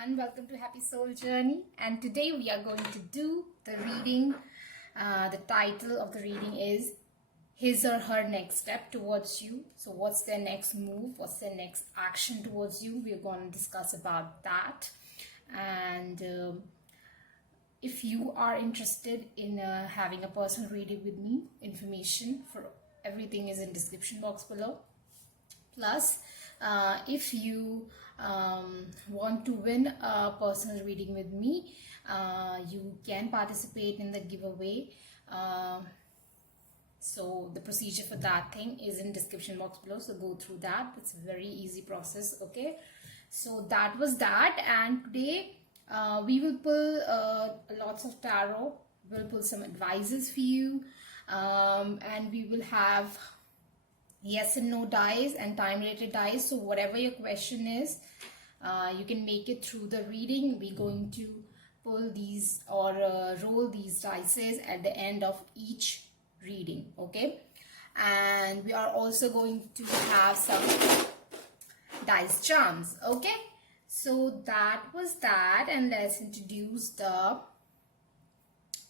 everyone, welcome to Happy Soul Journey, and today we are going to do the reading. The title of the reading is his or her next step towards you. So what's their next move, what's their next action towards you? We're going to discuss about that. And if you are interested in having a personal reading with me, information for everything is in description box below. Plus, if you want to win a personal reading with me, you can participate in the giveaway. So the procedure for that thing is in description box below, so go through that. It's a very easy process. Okay, so that was that, and today we will pull lots of tarot. We'll pull some advices for you, and we will have yes and no dice and time related dice. So whatever your question is, you can make it through the reading. We're going to pull these or roll these dices at the end of each reading. Okay, and we are also going to have some dice charms. Okay, so that was that, and let's introduce the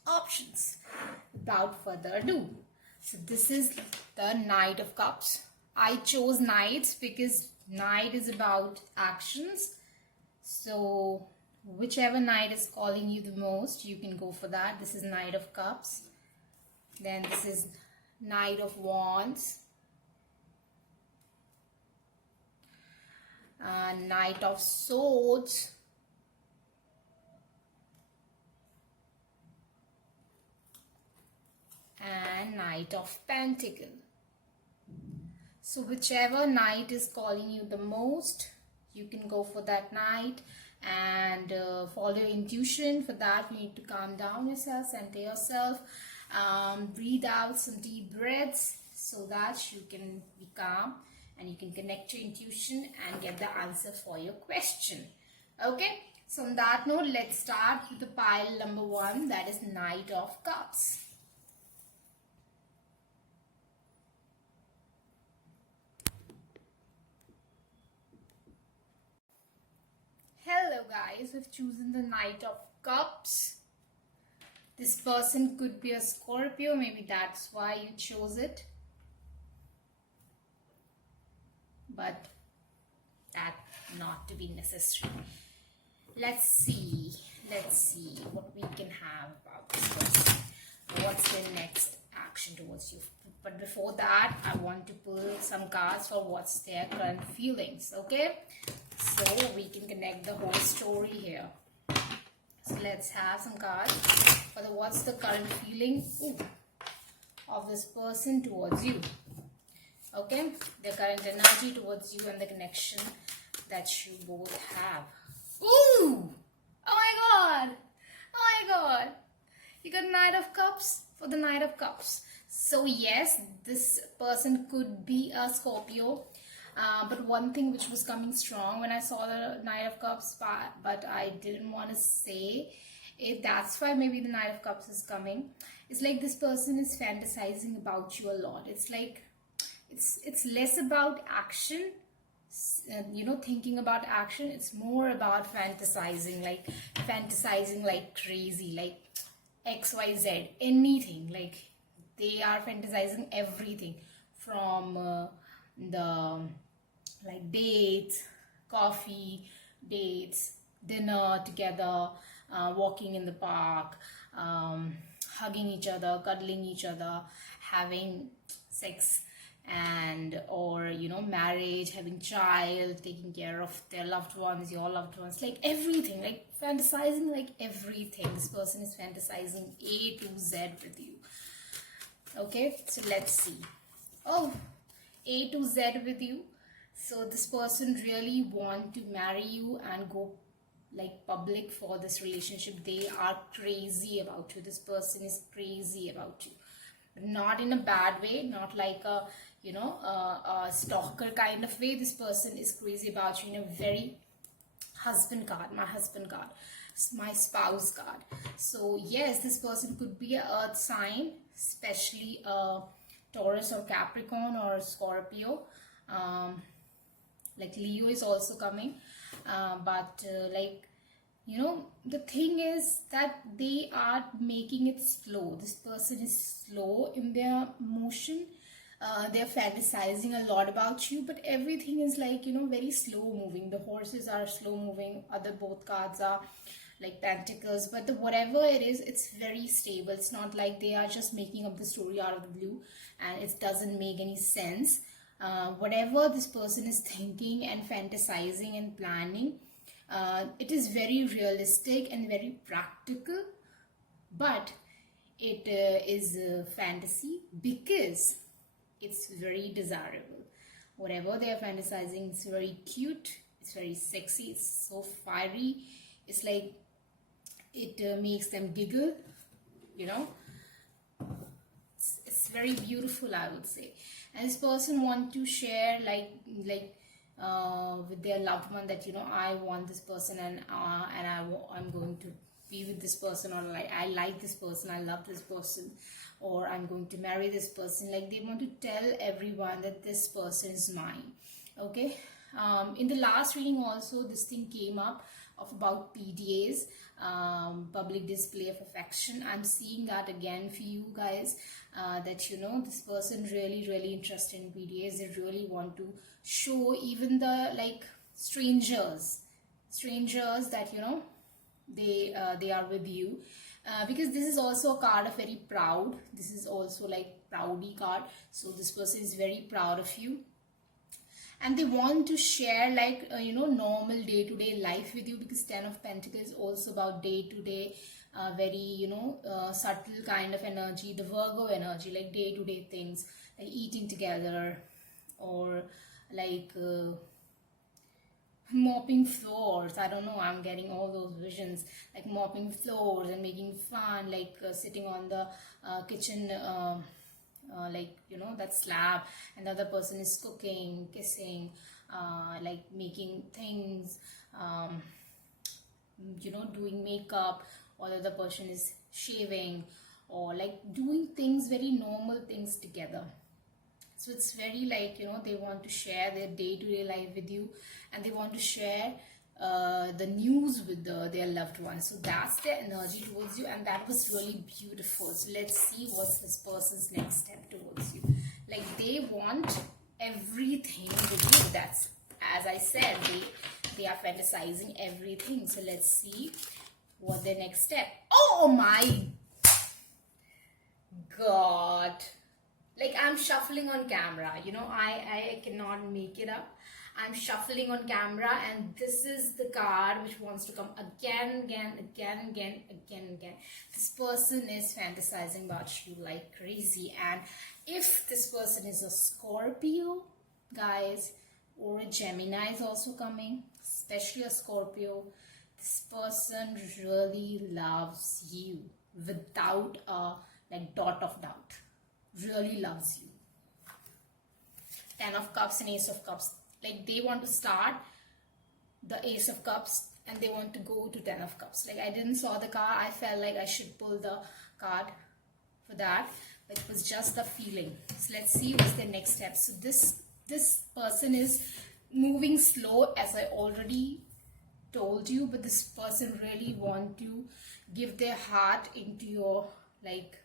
options without further ado. So this is the Knight of Cups. I chose Knights because Knight is about actions. So whichever Knight is calling you the most, you can go for that. This is Knight of Cups. Then this is Knight of Wands. Knight of Swords. And Knight of Pentacle. So whichever Knight is calling you the most, you can go for that Knight and follow your intuition. For that, you need to calm down yourself, center yourself, breathe out some deep breaths so that you can be calm and you can connect your intuition and get the answer for your question. Okay, so on that note, let's start with the pile number 1, that is Knight of Cups. Hello guys, we've chosen the Knight of Cups. This person could be a Scorpio, maybe that's why you chose it. But that not to be necessary. Let's see what we can have about this person. What's the next action towards you? But before that, I want to pull some cards for what's their current feelings. Okay, so we can connect the whole story here. So let's have some cards for the what's the current feeling of this person towards you. Okay, the current energy towards you and the connection that you both have. Ooh! Oh my god! Oh my god! You got Knight of Cups for the Knight of Cups. So yes, this person could be a Scorpio. But one thing which was coming strong when I saw the Knight of Cups, but I didn't want to say it. That's why maybe the Knight of Cups is coming. It's like this person is fantasizing about you a lot. It's like it's less about action, thinking about action. It's more about fantasizing like crazy, like XYZ, anything. Like they are fantasizing everything from the like dates, coffee dates, dinner together, walking in the park, hugging each other, cuddling each other, having sex, and or marriage, having child, taking care of their loved ones, your loved ones, like everything, like fantasizing like everything. This person is fantasizing A to Z with you. Okay, so let's see. Oh, A to Z with you. So this person really want to marry you and go like public for this relationship. They are crazy about you. This person is crazy about you, but not in a bad way, not like a a stalker kind of way. This person is crazy about you in a very husband card, my husband card, my spouse card. So yes, this person could be a earth sign, especially a Taurus or Capricorn or Scorpio. Like Leo is also coming, but like the thing is that they are making it slow. This person is slow in their motion. They're fantasizing a lot about you, but everything is like, very slow moving. The horses are slow moving. Other both cards are like pentacles, but whatever it is, it's very stable. It's not like they are just making up the story out of the blue and it doesn't make any sense. Whatever this person is thinking and fantasizing and planning, it is very realistic and very practical, but it is fantasy because it's very desirable. Whatever they are fantasizing, it's very cute, it's very sexy, it's so fiery. It's like it makes them giggle, it's very beautiful, I would say. And this person want to share with their loved one that I want this person, and I'm going to be with this person, or like I like this person, I love this person, or I'm going to marry this person. Like they want to tell everyone that this person is mine. Okay. In the last reading also this thing came up of about PDAs, public display of affection. I'm seeing that again for you guys, that this person really interested in PDAs. They really want to show even the like strangers that they are with you, because this is also a card of very proud. This is also like proudy card, so this person is very proud of you. And they want to share like normal day-to-day life with you, because 10 of Pentacles is also about day-to-day, very subtle kind of energy, the Virgo energy, like day-to-day things like eating together, or like mopping floors. I don't know, I'm getting all those visions, like mopping floors and making fun, like sitting on the kitchen that slab, and the other person is cooking, kissing, like making things, doing makeup, or the other person is shaving, or like doing things, very normal things together. So it's very like they want to share their day-to-day life with you, and they want to share the news with their loved ones. So that's their energy towards you, and that was really beautiful. So let's see what's this person's next step towards you. Like they want everything with you. That's, as I said, they are fantasizing everything. So let's see what their next step. Oh my god, like I'm shuffling on camera, I cannot make it up. I'm shuffling on camera, and this is the card which wants to come again. This person is fantasizing about you like crazy. And if this person is a Scorpio, guys, or a Gemini is also coming, especially a Scorpio, this person really loves you without a like dot of doubt. Really loves you. 10 of Cups and Ace of Cups. Like they want to start the Ace of Cups and they want to go to 10 of Cups. Like I didn't saw the card. I felt like I should pull the card for that, but it was just the feeling. So let's see what's the next step. So this person is moving slow, as I already told you, but this person really want to give their heart into your like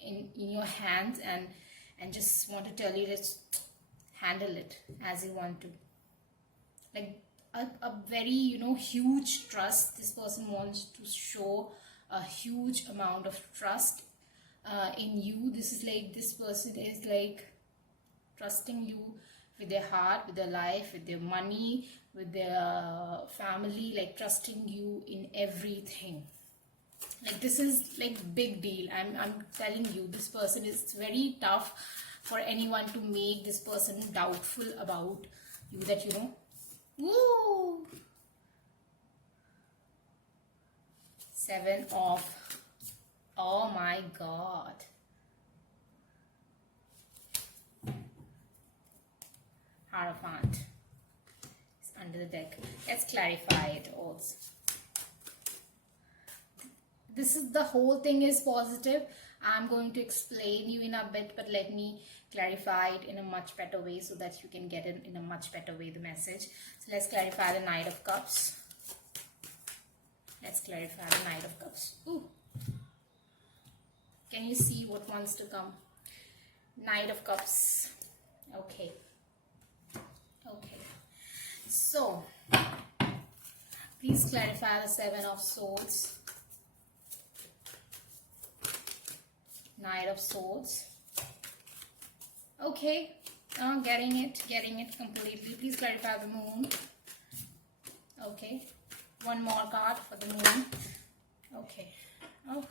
in your hands, and just want to tell you, let's handle it as you want to. Like a very huge trust. This person wants to show a huge amount of trust in you. This is like, this person is like trusting you with their heart, with their life, with their money, with their family, like trusting you in everything. Like this is like big deal. I'm telling you, this person is very tough for anyone to make this person doubtful about you, that woo. 7 of, oh my god. Hierophant is under the deck. Let's clarify it also. This is, the whole thing is positive. I'm going to explain you in a bit, but let me clarify it in a much better way so that you can get it in a much better way, the message. So let's clarify the Knight of Cups. clarify the Knight of Cups. Ooh. Can you see what wants to come? Knight of Cups. Okay. Okay. So, please clarify the Seven of Swords. Knight of Swords. Okay. Getting it completely. Please clarify the Moon. Okay. One more card for the Moon. Okay. Okay.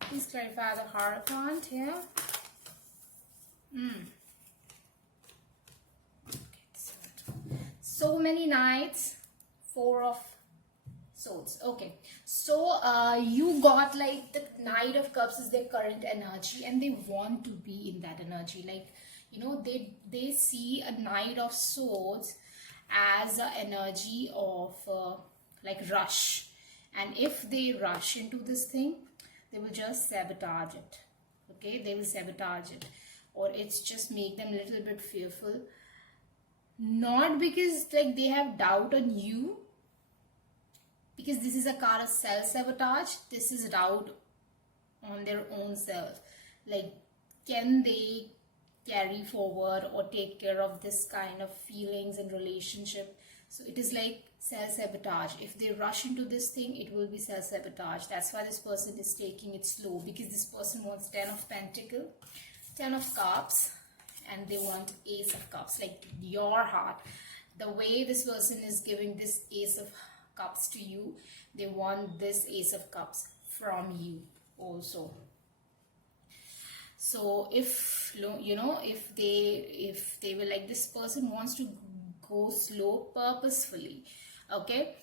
Please clarify the Hierophant here. So many Knights. Four of Swords. Okay. So you got like the Knight of Cups is their current energy, and they want to be in that energy. Like, you know, they see a Knight of Swords as an energy of like rush, and if they rush into this thing, they will just sabotage it. Okay, they will sabotage it, or it's just make them a little bit fearful, not because like they have doubt on you, because this is a card of self-sabotage. This is doubt on their own self. Like, can they carry forward or take care of this kind of feelings and relationship? So it is like self-sabotage. If they rush into this thing, it will be self-sabotage. That's why this person is taking it slow, because this person wants 10 of Pentacles, 10 of Cups, and they want Ace of Cups. Like your heart, the way this person is giving this Ace of Cups to you, they want this Ace of Cups from you also. So if you know, if they will, like, this person wants to go slow purposefully. Okay,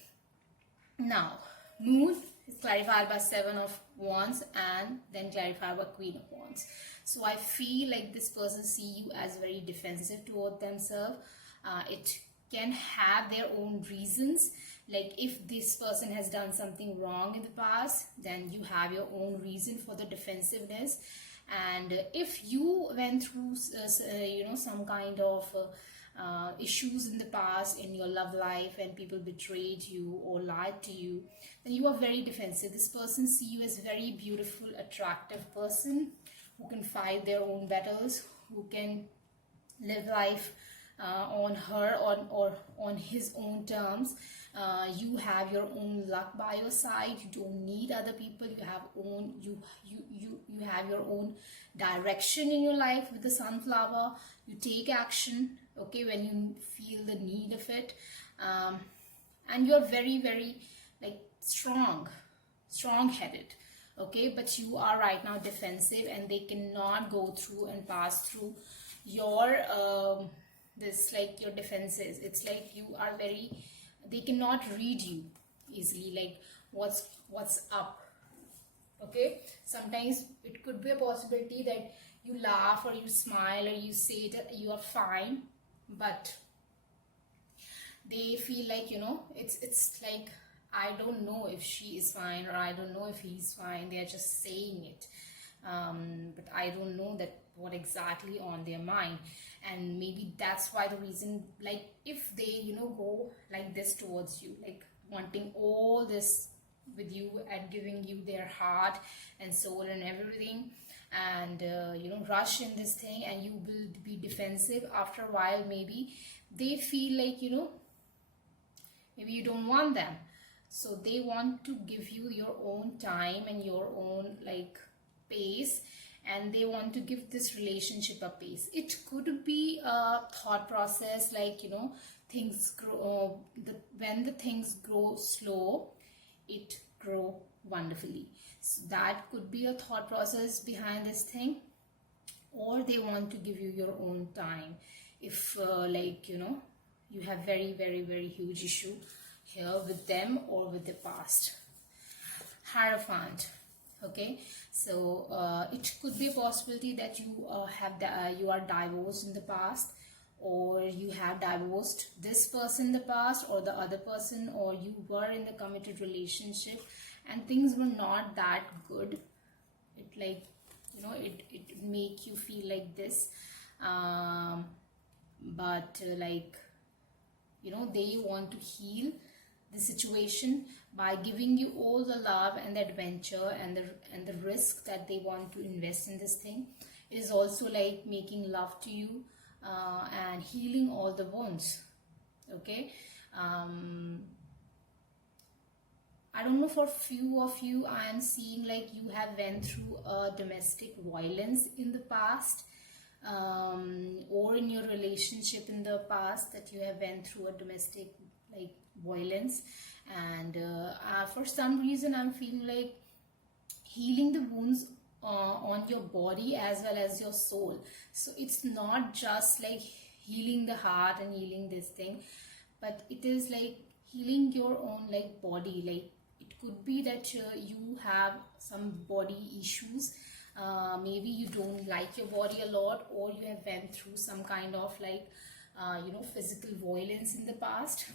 now Moon is clarified by Seven of Wands and then clarified by Queen of Wands. So I feel like this person see you as very defensive toward themselves. It can have their own reasons. Like, if this person has done something wrong in the past, then you have your own reason for the defensiveness. And if you went through you know, some kind of issues in the past in your love life, and people betrayed you or lied to you, then you are very defensive. This person see you as very beautiful, attractive person who can fight their own battles, who can live life on her or on his own terms. You have your own luck by your side. You don't need other people. You have own you have your own direction in your life. With the Sunflower, you take action, okay, when you feel the need of it, and you're very, very, like, strong-headed, okay, but you are right now defensive, and they cannot go through and pass through your this, like, your defenses. It's like you are very, they cannot read you easily, like what's up. Okay, sometimes it could be a possibility that you laugh or you smile or you say that you are fine, but they feel like, you know, it's like, I don't know if she is fine, or I don't know if he's fine. They are just saying it, but I don't know that what exactly on their mind. And maybe that's why the reason, like, if they, you know, go like this towards you, like wanting all this with you and giving you their heart and soul and everything, and you know, rush in this thing, and you will be defensive. After a while, maybe they feel like, you know, maybe you don't want them, so they want to give you your own time and your own, like, pace, and they want to give this relationship a pace. It could be a thought process, like, you know, things grow, when the things grow slow, it grow wonderfully. So that could be a thought process behind this thing. Or they want to give you your own time. If like, you know, you have very, very, very huge issue here with them or with the past. Hierophant. Okay, so it could be a possibility that you you are divorced in the past, or you have divorced this person in the past, or the other person, or you were in the committed relationship and things were not that good. It, like, you know, it make you feel like this, but like, they want to heal the situation by giving you all the love and the adventure and the risk that they want to invest in this thing. It is also like making love to you and healing all the wounds. Okay. I don't know, for few of you, I am seeing like you have went through a domestic violence in the past, or in your relationship in the past, that you have went through a domestic like violence, and for some reason I'm feeling like healing the wounds on your body as well as your soul. So it's not just like healing the heart and healing this thing, but it is like healing your own like body. Like it could be that you have some body issues. Maybe you don't like your body a lot, or you have went through some kind of like physical violence in the past,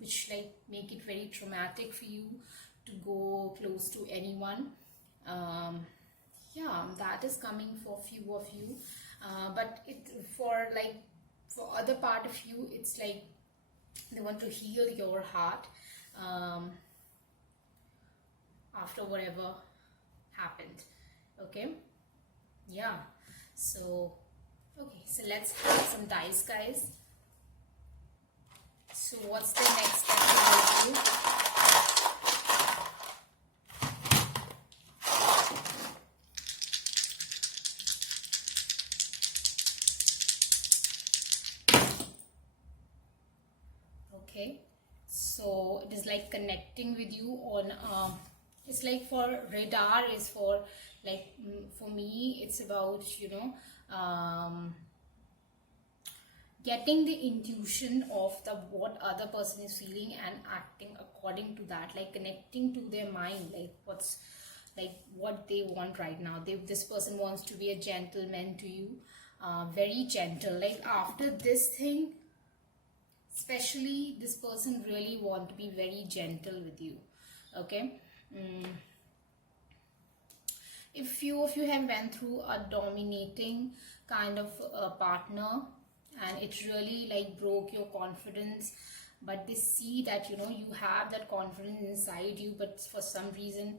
which like make it very traumatic for you to go close to anyone. Yeah, that is coming for few of you, but for other part of you, it's like they want to heal your heart after whatever happened. Okay, yeah. So okay, so let's have some dice, guys. So what's the next step you will do? Okay, so it is like connecting with you on it's like for radar is for like for me it's about getting the intuition of the what other person is feeling and acting according to that, like connecting to their mind, like what's like what they want right now. This person wants to be a gentleman to you, very gentle. Like after this thing, especially this person really want to be very gentle with you. Okay. If few of you have went through a dominating kind of a partner and it really like broke your confidence, but they see that you have that confidence inside you, but for some reason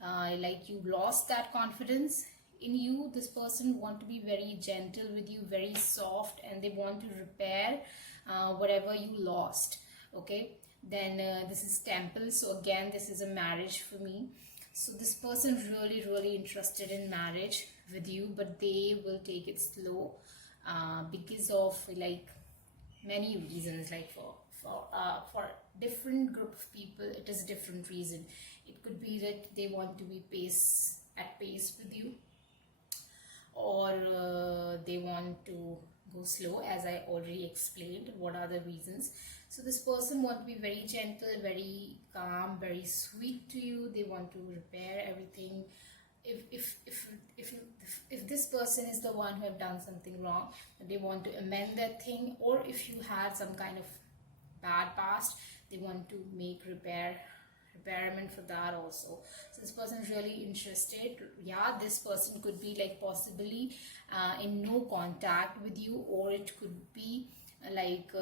like you lost that confidence in you. This person want to be very gentle with you, very soft, and they want to repair whatever you lost. Okay, then this is Temple. So again, this is a marriage for me. So this person really interested in marriage with you, but they will take it slow because of like many reasons. Like for different group of people, it is a different reason. It could be that they want to be at pace with you, or they want to go slow, as I already explained what are the reasons. So this person want to be very gentle, very calm, very sweet to you. They want to repair everything. If this person is the one who have done something wrong, they want to amend that thing, or if you had some kind of bad past, they want to make repairment for that also. So this person is really interested. Yeah, this person could be like possibly in no contact with you, or it could be like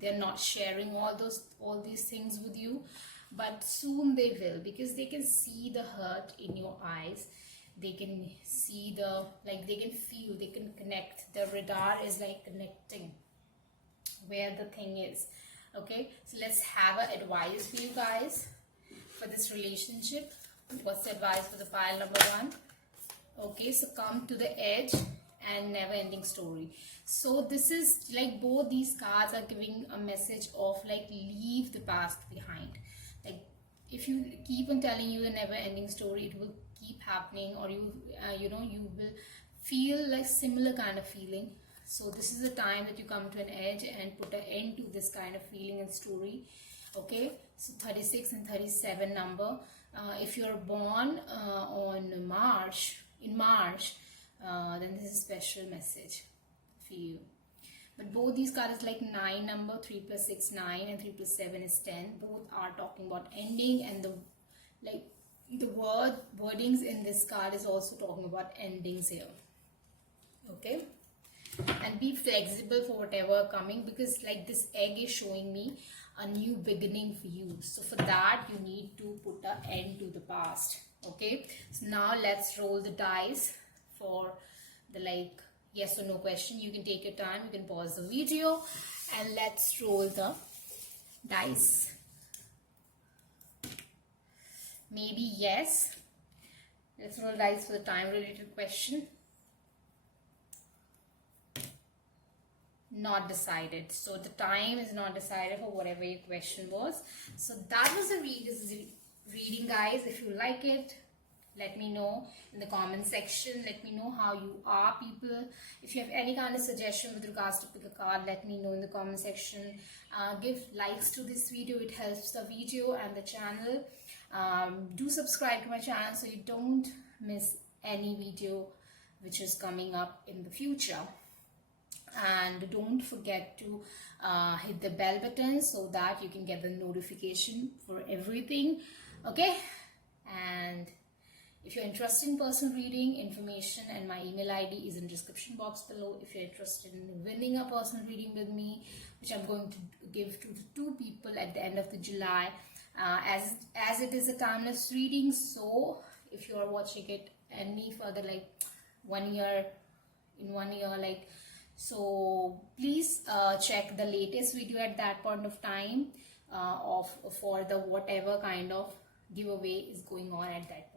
they're not sharing all these things with you, but soon they will, because they can see the hurt in your eyes. They can see they can feel, they can connect. The radar is like connecting where the thing is. Okay, so let's have an advice for you guys for this relationship. What's the advice for the pile number 1? Okay, so come to the edge and never ending story. So this is like both these cards are giving a message of like leave the past behind. Like if you keep on telling you the never ending story, it will keep happening, or you will feel like similar kind of feeling. So this is the time that you come to an edge and put an end to this kind of feeling and story. Okay, so 36 and 37 number. If you're born in March, then this is a special message for you. But both these cards like 9 number, 3 plus 6, 9, and 3 plus 7 is 10. Both are talking about ending, and the wordings in this card is also talking about endings here. Okay. and be flexible for whatever coming, because like this egg is showing me a new beginning for you. So for that you need to put an end to the past. Okay, so now let's roll the dice for the like yes or no question. You can take your time, you can pause the video, and let's roll the dice. Maybe yes. Let's roll dice for the time related question. Not decided. So the time is not decided for whatever your question was. So that was a reading, guys. If you like it, let me know in the comment section. Let me know how you are, people. If you have any kind of suggestion with regards to pick a card, let me know in the comment section. Give likes to this video. It helps the video and the channel. Do subscribe to my channel so you don't miss any video which is coming up in the future. And don't forget to hit the bell button so that you can get the notification for everything. Okay, and if you're interested in personal reading, information and my email ID is in the description box below. If you're interested in winning a personal reading with me, which I'm going to give to two people at the end of the July, as it is a timeless reading, so if you are watching it any further, like 1 year, in 1 year, like, so please check the latest video at that point of time for the whatever kind of giveaway is going on at that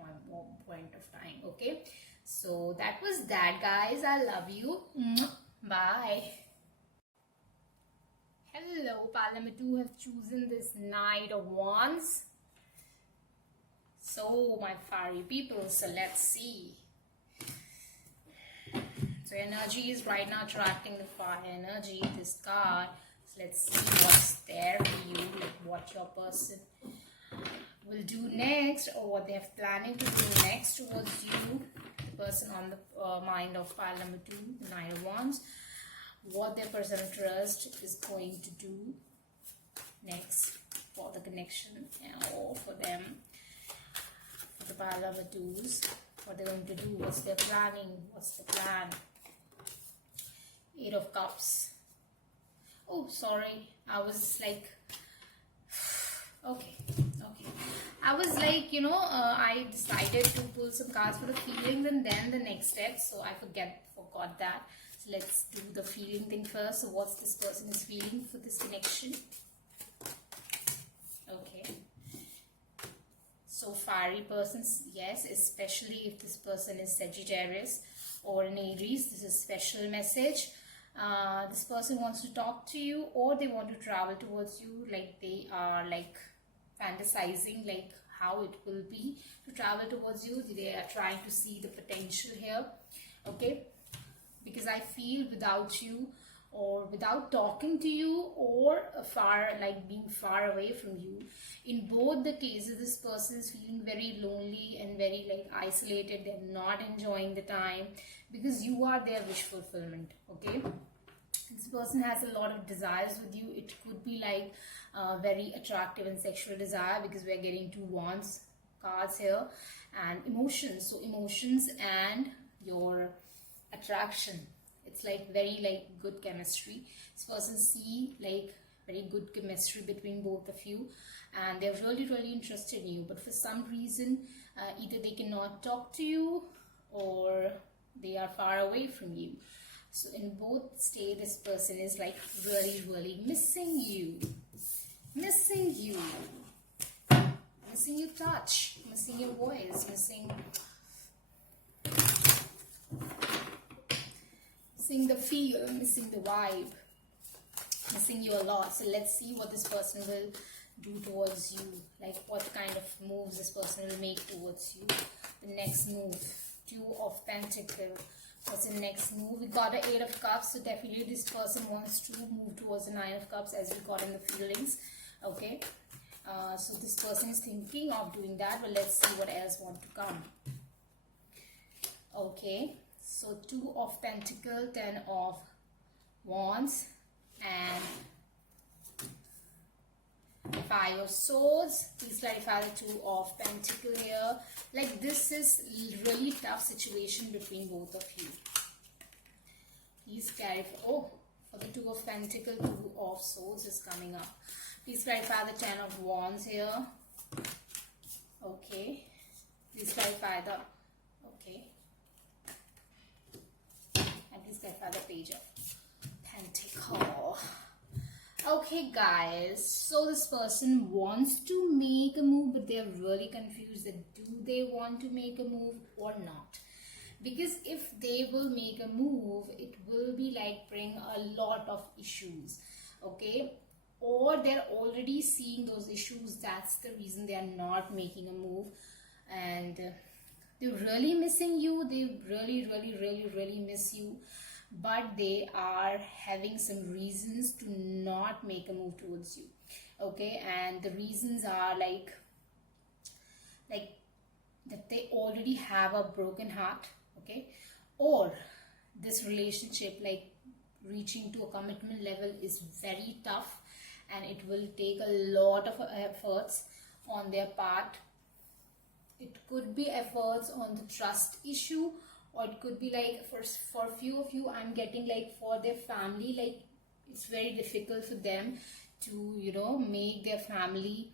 point of time. Okay, so that was that, guys. I love you. Bye. Hello, Parliament 2 have chosen this Knight of Wands. So my fiery people, so let's see. So energy is right now attracting the fire energy, this card. So let's see what's there for you, like what your person will do next, or what they have planning to do next towards you. The person on the mind of pile number 2, the Nine of Wands. What their person of trust is going to do next for the connection, or for them, for the pile number 2s. What they're going to do, what's their planning, what's the plan. 8 of Cups. Oh, sorry, I was like, okay. I was like, I decided to pull some cards for the feelings and then the next step, so I forgot that. So let's do the feeling thing first. So what's this person is feeling for this connection? Okay. So fiery persons, yes, especially if this person is Sagittarius or an Aries, this is a special message. This person wants to talk to you, or they want to travel towards you, like they are like fantasizing like how it will be to travel towards you. They are trying to see the potential here. Okay, because I feel without you, or without talking to you, or being far away from you, in both the cases this person is feeling very lonely and very like isolated. They're not enjoying the time because you are their wish fulfillment. Okay, this person has a lot of desires with you. It could be like very attractive and sexual desire, because we're getting 2 wands cards here, and emotions. So emotions and your attraction, it's like very like good chemistry. This person see like very good chemistry between both of you, and they're really interested in you, but for some reason either they cannot talk to you or they are far away from you. So in both state, this person is like really missing you, missing your touch, missing your voice, missing the feel, missing the vibe, missing you a lot. So let's see what this person will do towards you, like what kind of moves this person will make towards you. The next move, 2 of Pentacles. What's the next move? We got an 8 of Cups, so definitely this person wants to move towards the 9 of Cups, as we got in the feelings. Okay, so this person is thinking of doing that, but let's see what else want to come. Okay, so 2 of Pentacles, 10 of Wands, and 5 of Swords. Please clarify the 2 of Pentacles here. Like this is really tough situation between both of you. Please clarify. Oh, for the Two of Pentacles, Two of Swords is coming up. Please clarify the Ten of Wands here. Okay. Please clarify the... Okay. And please clarify the Page of Pentacles. Okay, guys. So this person wants to make a move, but they're really confused that do they want to make a move or not. Because if they will make a move, it will be like bring a lot of issues. Okay. Or they're already seeing those issues. That's the reason they are not making a move. And they're really missing you. They really miss you. But they are having some reasons to not make a move towards you. Okay. And the reasons are like that they already have a broken heart. Okay. Or this relationship, like reaching to a commitment level, is very tough. And it will take a lot of efforts on their part. It could be efforts on the trust issue, or it could be like for few of you, I'm getting like for their family, like it's very difficult for them to, you know, make their family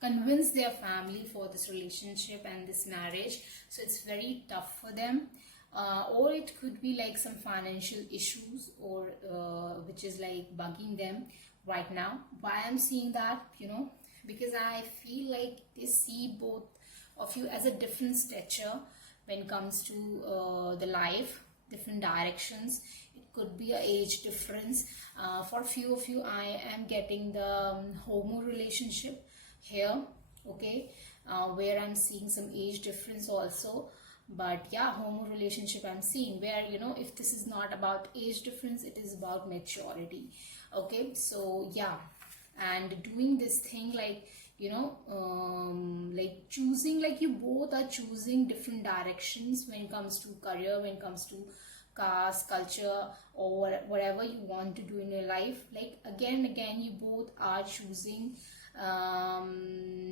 convince their family for this relationship and this marriage. So it's very tough for them. Or it could be like some financial issues, or which is like bugging them right now. Why I'm seeing that, you know, because I feel like they see both of you as a different stature when it comes to the life, different directions. It could be an age difference. For few of you, I am getting the homo relationship here, okay, where I'm seeing some age difference also. But yeah, homo relationship I'm seeing where, you know, if this is not about age difference, it is about maturity. Okay, so yeah, and doing this thing like, you know, like choosing, like you both are choosing different directions when it comes to career, when it comes to caste, culture, or whatever you want to do in your life. Like again you both are choosing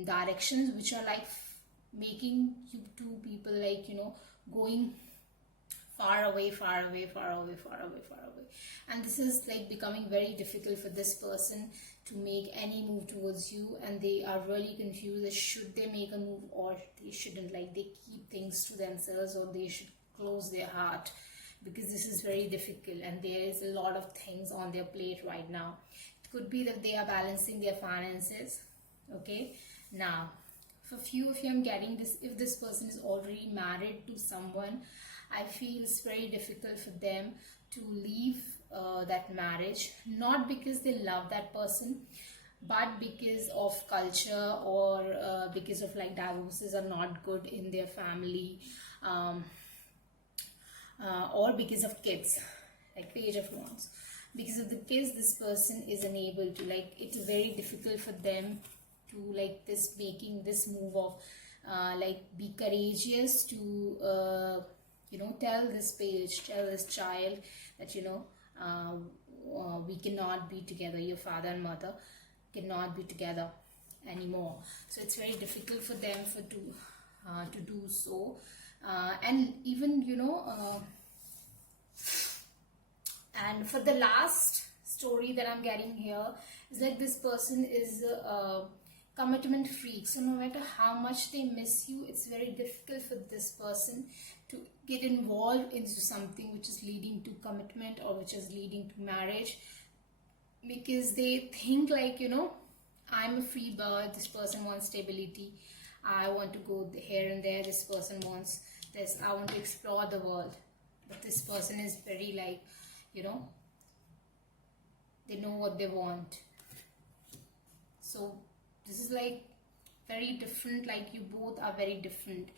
directions which are like making you two people, like, you know, going far away. And this is like becoming very difficult for this person to make any move towards you. And they are really confused that should they make a move or they shouldn't. Like they keep things to themselves, or they should close their heart, because this is very difficult and there is a lot of things on their plate right now. It could be that they are balancing their finances. Okay, now for few of you, I'm getting this, if this person is already married to someone, I feel it's very difficult for them to leave that marriage, not because they love that person, but because of culture, or because of like divorces are not good in their family, or because of kids, like Page of Wands. Because of the kids, this person is unable to, like, it's very difficult for them to like this, making this move of like be courageous to you know, tell this child that, you know, we cannot be together, your father and mother cannot be together anymore. So it's very difficult for them to do so. And even, you know, and for the last story that I'm getting here is like this person is commitment freak. So no matter how much they miss you, it's very difficult for this person to get involved into something which is leading to commitment or which is leading to marriage, because they think like, you know, I'm a free bird, this person wants stability, I want to go here and there, this person wants this, I want to explore the world. But this person is very like, you know, they know what they want. So this is like very different, like you both are very different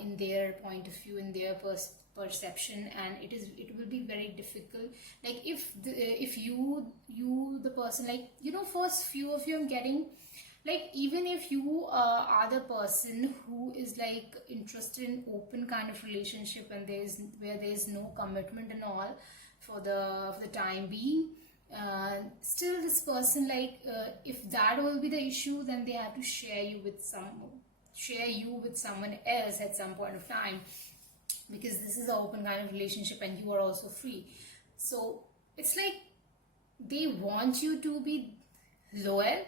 in their point of view, in their perception, and it will be very difficult. Like if you the person, like, you know, first few of you I'm getting, like even if you are the person who is like interested in open kind of relationship and where there's no commitment and all for the time being, still this person, like if that will be the issue, then they have to share you with share you with someone else at some point of time, because this is an open kind of relationship and you are also free. So it's like they want you to be loyal,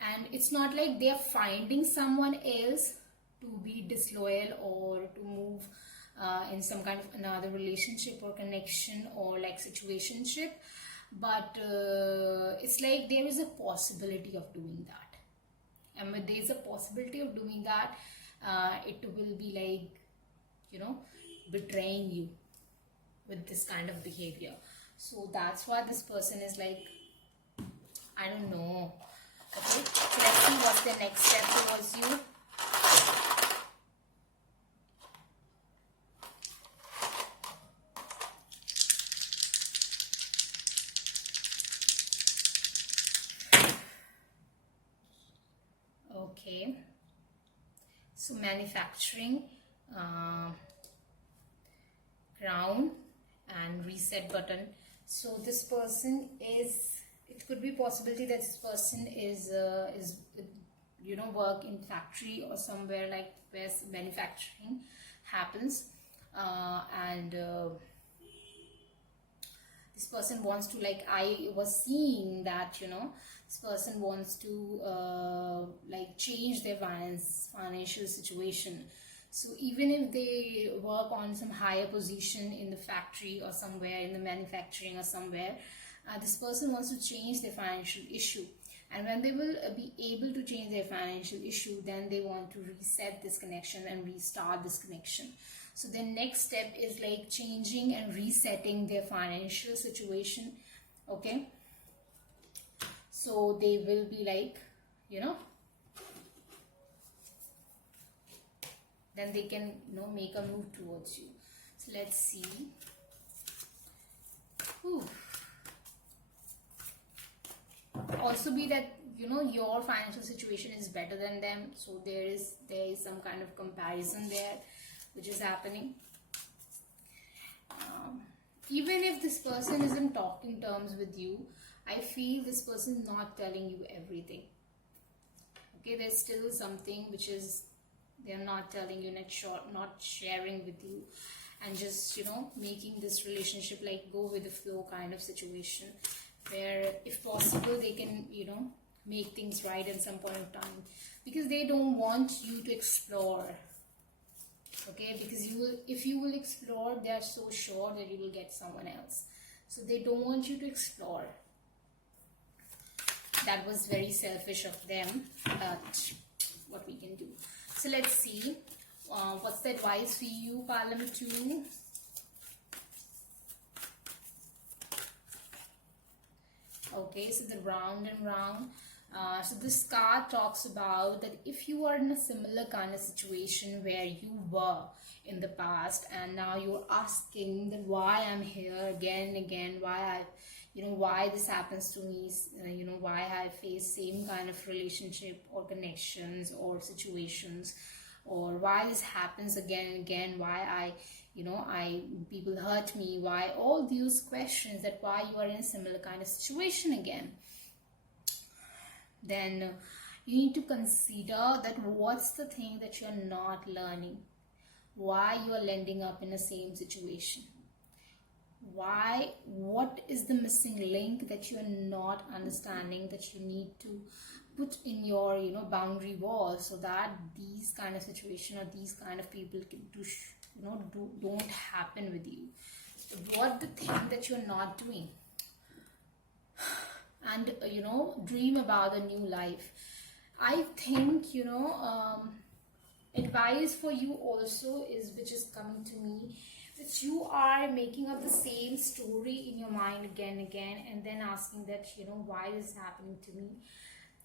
and it's not like they are finding someone else to be disloyal or to move in some kind of another relationship or connection or like situationship, but it's like there is a possibility of doing that, and when there is a possibility of doing that, it will be like, you know, betraying you with this kind of behavior. So that's why this person is like, I don't know. Okay, so let's see what's the next step towards you. Okay, so manufacturing, crown, and reset button. So this person is, it could be possibility that this person is you know, work in factory or somewhere like where manufacturing happens, and this person wants to, like, I was seeing that, you know, this person wants to like change their financial situation. So even if they work on some higher position in the factory or somewhere in the manufacturing or somewhere, this person wants to change their financial issue. And when they will be able to change their financial issue, then they want to reset this connection and restart this connection. So the next step is like changing and resetting their financial situation. Okay, so they will be like, you know, then they can, you know, make a move towards you. So let's see. Whew. Also be that, you know, your financial situation is better than them, so there is some kind of comparison there which is happening. Even if this person is in talking terms with you, I feel this person is not telling you everything. Okay, there's still something which is they're not telling you, not sharing with you, and just, you know, making this relationship like go with the flow kind of situation, where if possible they can, you know, make things right at some point of time, because they don't want you to explore. Okay, because if you will explore, they are so sure that you will get someone else, so they don't want you to explore. That was very selfish of them, but what we can do. So let's see what's the advice for you, Parliament 2. Okay, so the round and round. So this card talks about that if you are in a similar kind of situation where you were in the past, and now you're asking that why I'm here again and again, why this happens to me, why I face same kind of relationship or connections or situations, or why this happens again and again, why people hurt me, why all these questions, that why you are in a similar kind of situation again. Then you need to consider that what's the thing that you're not learning, why you are ending up in the same situation, what is the missing link that you are not understanding, that you need to put in your boundary wall, so that these kind of situation or these kind of people don't happen with you. What the thing that you're not doing, and dream about a new life. I think advice for you also is, which is coming to me, that you are making up the same story in your mind again and again, and then asking that why is this happening to me.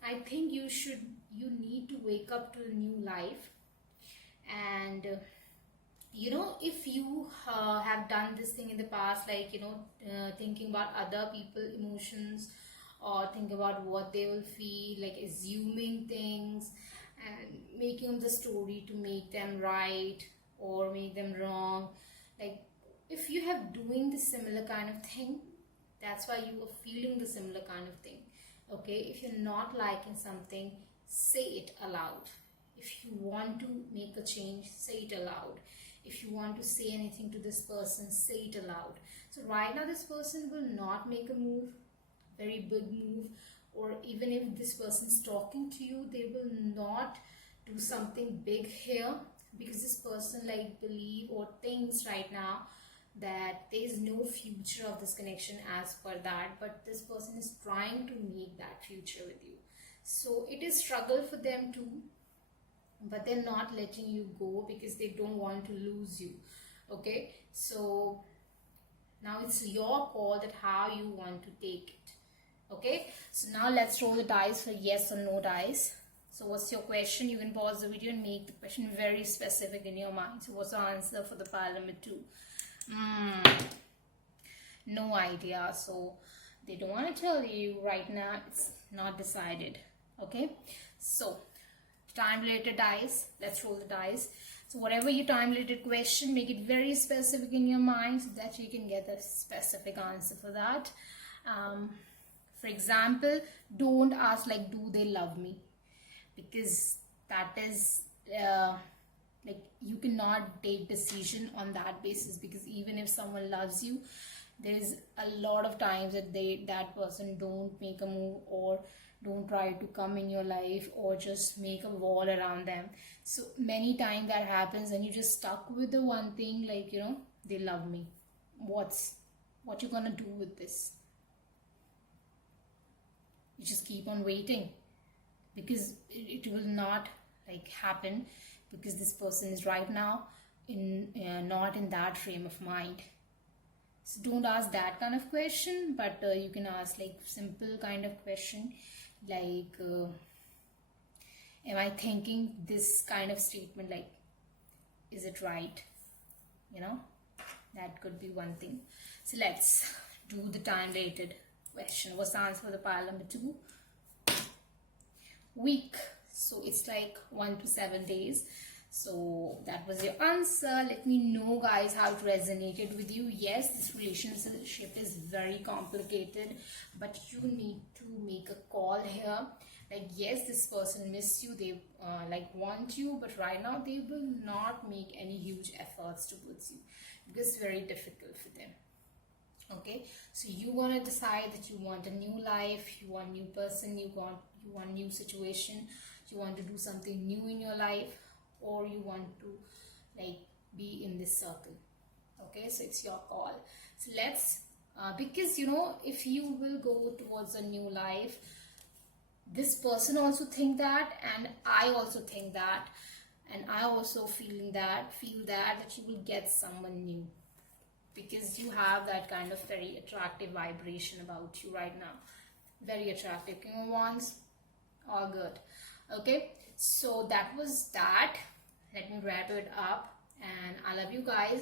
I think you need to wake up to a new life, and if you have done this thing in the past, like thinking about other people emotions, or think about what they will feel, like assuming things and making up the story to make them right or make them wrong. Like if you have doing the similar kind of thing, that's why you are feeling the similar kind of thing. Okay, if you're not liking something, say it aloud. If you want to make a change, say it aloud. If you want to say anything to this person, say it aloud. So right now this person will not make a move, very big move, or even if this person is talking to you, they will not do something big here, because this person like believe or thinks right now that there is no future of this connection as per that, but this person is trying to make that future with you. So it is struggle for them too, but they're not letting you go because they don't want to lose you. Okay, so now it's your call that how you want to take it. Okay, so now let's roll the dice for yes or no dice. So what's your question? You can pause the video and make the question very specific in your mind. So what's the answer for the pile number 2? No idea. So they don't want to tell you right now. It's not decided. Okay, so time related dice, let's roll the dice. So whatever your time related question, make it very specific in your mind so that you can get a specific answer for that. For example, don't ask like, do they love me? Because that is like, you cannot take decision on that basis, because even if someone loves you, there is a lot of times that that person don't make a move or don't try to come in your life or just make a wall around them. So many times that happens and you just stuck with the one thing, like, you know, they love me. What you gonna do with this? You just keep on waiting, because it will not like happen, because this person is right now in not in that frame of mind. So don't ask that kind of question, but you can ask like simple kind of question like, am I thinking this kind of statement, like, is it right? You know, that could be one thing. So let's do the time related question. What's the answer for the pile number 2? Week. So it's like 1 to 7 days. So that was your answer. Let me know, guys, how it resonated with you. Yes, this relationship is very complicated, but you need to make a call here. Like, yes, this person miss you, they like want you, but right now they will not make any huge efforts towards you, because it's very difficult for them. Okay, so you want to decide that you want a new life, you want new person, you want new situation, you want to do something new in your life, or you want to like be in this circle. Okay, so it's your call. So let's because you know, if you will go towards a new life, this person also think that, and I also think that, and I also feel that you will get someone new, because you have that kind of very attractive vibration about you right now. Very attractive. King of Wands, all good. Okay, so that was that. Let me wrap it up, and I love you guys.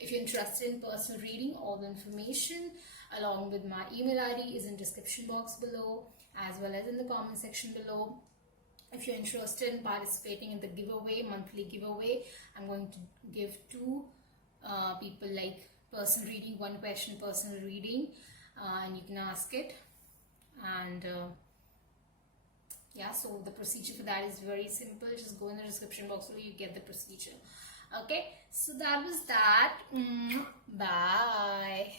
If you're interested in personal reading, all the information along with my email ID is in description box below, as well as in the comment section below. If you're interested in participating in the giveaway, monthly giveaway, I'm going to give 2 people like personal reading, 1 question personal reading, and you can ask it. And yeah, so the procedure for that is very simple. Just go in the description box where you get the procedure. Okay, so that was that. Bye.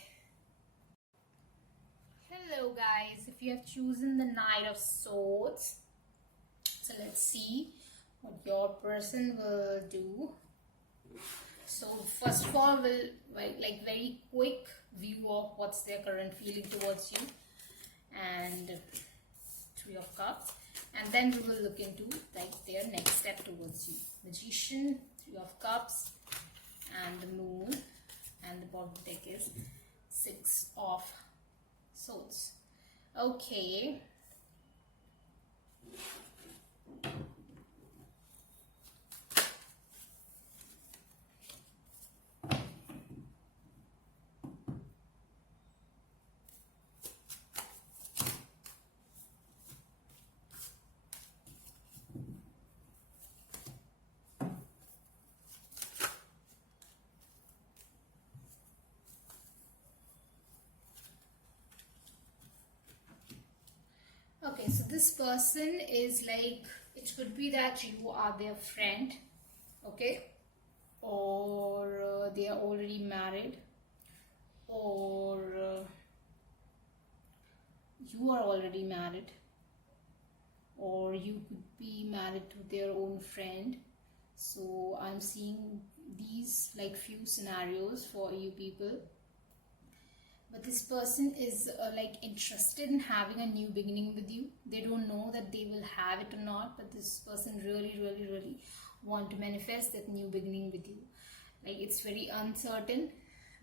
Hello guys, if you have chosen the Knight of Swords, so let's see what your person will do. So first of all, we'll like very quick view of what's their current feeling towards you, and 3 of Cups, and then we will look into like their next step towards you. Magician, 3 of Cups, and the Moon, and the bottom deck is 6 of Swords. Okay. Okay, so this person is like It could be that you are their friend, okay, or they are already married, or you are already married, or you could be married to their own friend. So I'm seeing these like few scenarios for you people. But this person is like interested in having a new beginning with you. They don't know that they will have it or not, but this person really want to manifest that new beginning with you. Like, it's very uncertain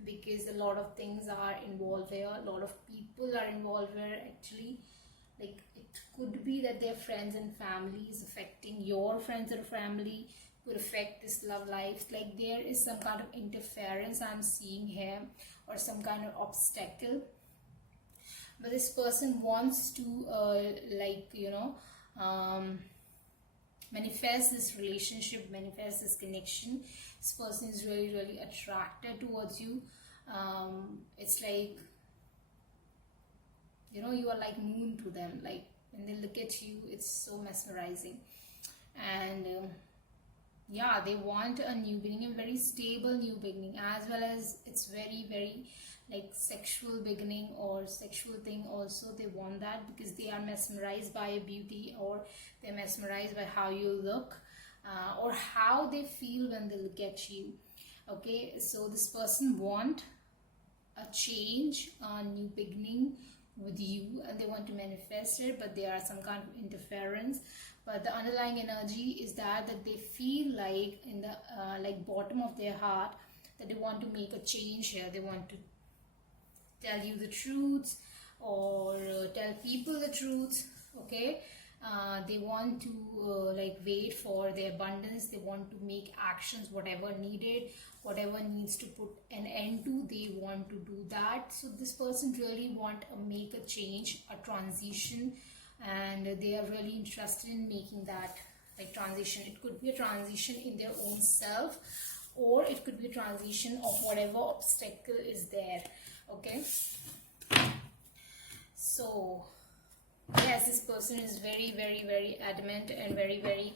because a lot of things are involved here, a lot of people are involved here actually. Like, it could be that their friends and family is affecting your friends or family, could affect this love life. Like, there is some kind of interference I'm seeing here, or some kind of obstacle. But this person wants to manifest this relationship, manifest this connection. This person is really attracted towards you. It's like, you are like moon to them. Like, when they look at you, it's so mesmerizing. And yeah, they want a new beginning, a very stable new beginning, as well as it's very like sexual beginning or sexual thing also. They want that because they are mesmerized by your beauty, or they're mesmerized by how you look, or how they feel when they look at you. Okay, so this person want a change, a new beginning with you, and they want to manifest it, but there are some kind of interference. But the underlying energy is that they feel like in the like bottom of their heart that they want to make a change here. They want to tell you the truths, or tell people the truths. Okay, they want to like wait for their abundance. They want to make actions, whatever needed, whatever needs to put an end to, they want to do that. So this person really want to make a change, a transition, and they are really interested in making that like transition. It could be a transition in their own self, or it could be a transition of whatever obstacle is there. Okay, so yes, this person is very adamant and very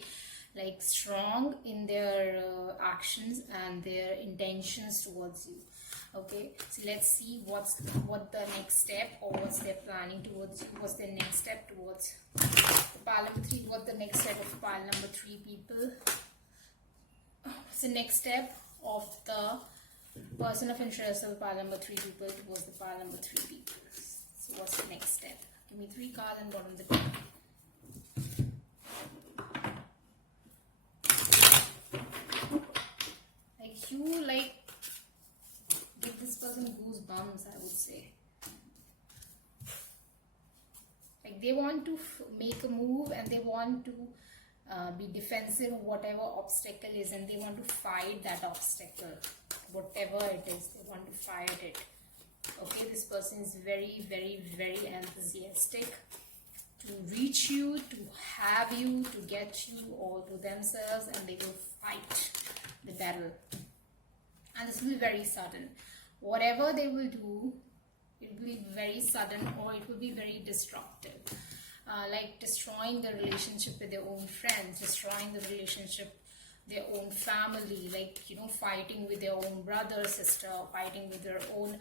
like strong in their actions and their intentions towards you. Okay, so let's see what the next step, or what's their planning towards you. What's their next step towards the pile number 3? What the next step of pile number 3 people? What's the next step of the person of interest of pile number 3 people towards the pile number 3 people? So what's the next step? Give me 3 cards and bottom of the deck. Like, you like give this person goosebumps, I would say. Like, they want to make a move, and they want to be defensive of whatever obstacle is, and they want to fight that obstacle, whatever it is. They want to fight it. Okay, this person is very enthusiastic to reach you, to have you, to get you all to themselves, and they will fight the battle. And this will be very sudden. Whatever they will do, it will be very sudden, or it will be very destructive. Like destroying the relationship with their own friends, destroying the relationship, their own family, like, fighting with their own brother, sister, fighting with their own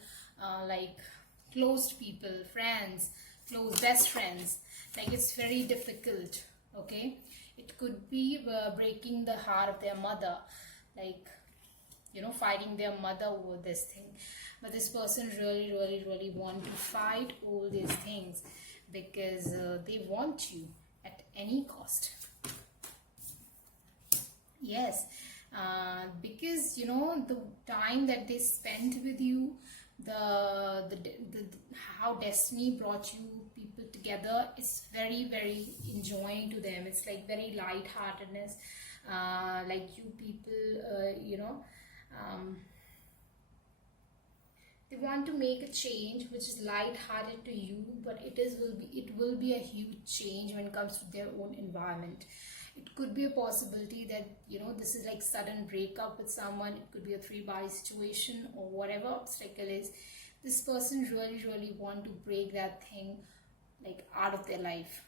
like close people, friends, close best friends. Like, it's very difficult. Okay, it could be breaking the heart of their mother, like, fighting their mother over this thing. But this person really want to fight all these things because they want you at any cost. Yes, because the time that they spent with you, the how destiny brought you people together is very enjoying to them. It's like very light-heartedness. Like, you people, they want to make a change which is light-hearted to you, but it will be a huge change when it comes to their own environment. It could be a possibility that this is like sudden breakup with someone. It could be a 3-body situation, or whatever obstacle is. This person really want to break that thing like out of their life.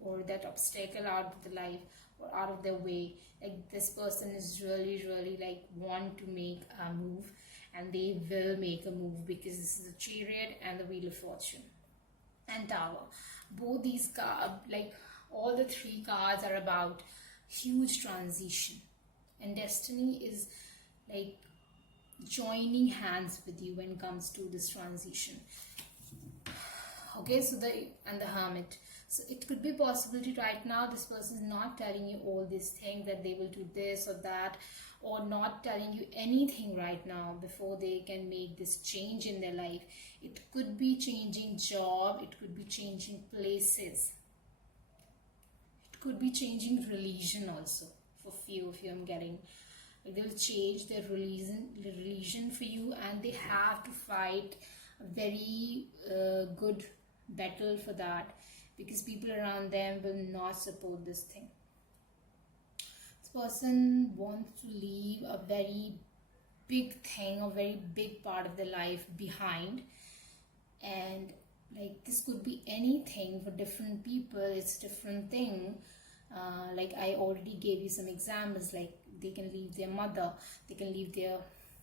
or that obstacle out of the life or out of their way. Like this person is really like want to make a move, and they will make a move, because this is the Chariot and the Wheel of Fortune and Tower. Both these cards, like all the three cards, are about huge transition, and destiny is like joining hands with you when it comes to this transition. Okay, so the Hermit. So it could be a possibility right now this person is not telling you all these things, that they will do this or that, or not telling you anything right now before they can make this change in their life. It could be changing job, it could be changing places, it could be changing religion also. For few of you, I'm getting like they will change their religion for you, and they have to fight a very good battle for that, because people around them will not support this thing. This person wants to leave a very big thing, a very big part of their life behind, and like this could be anything. For different people it's different thing. Like I already gave you some examples, like they can leave their mother, they can leave their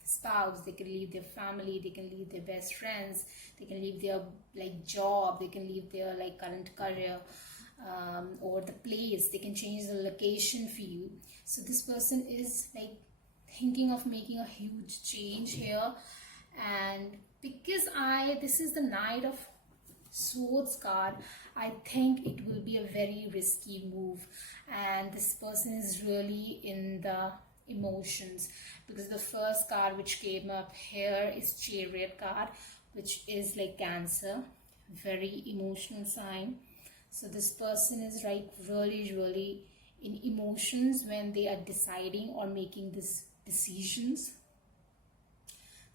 spouse, they can leave their family, they can leave their best friends, they can leave their like job, they can leave their like current career, or the place, they can change the location for you. So this person is like thinking of making a huge change here, and because this is the Knight of Swords card, I think it will be a very risky move, and this person is really in the emotions, because the first card which came up here is Chariot card, which is like Cancer, very emotional sign. So this person is like really in emotions when they are deciding or making these decisions.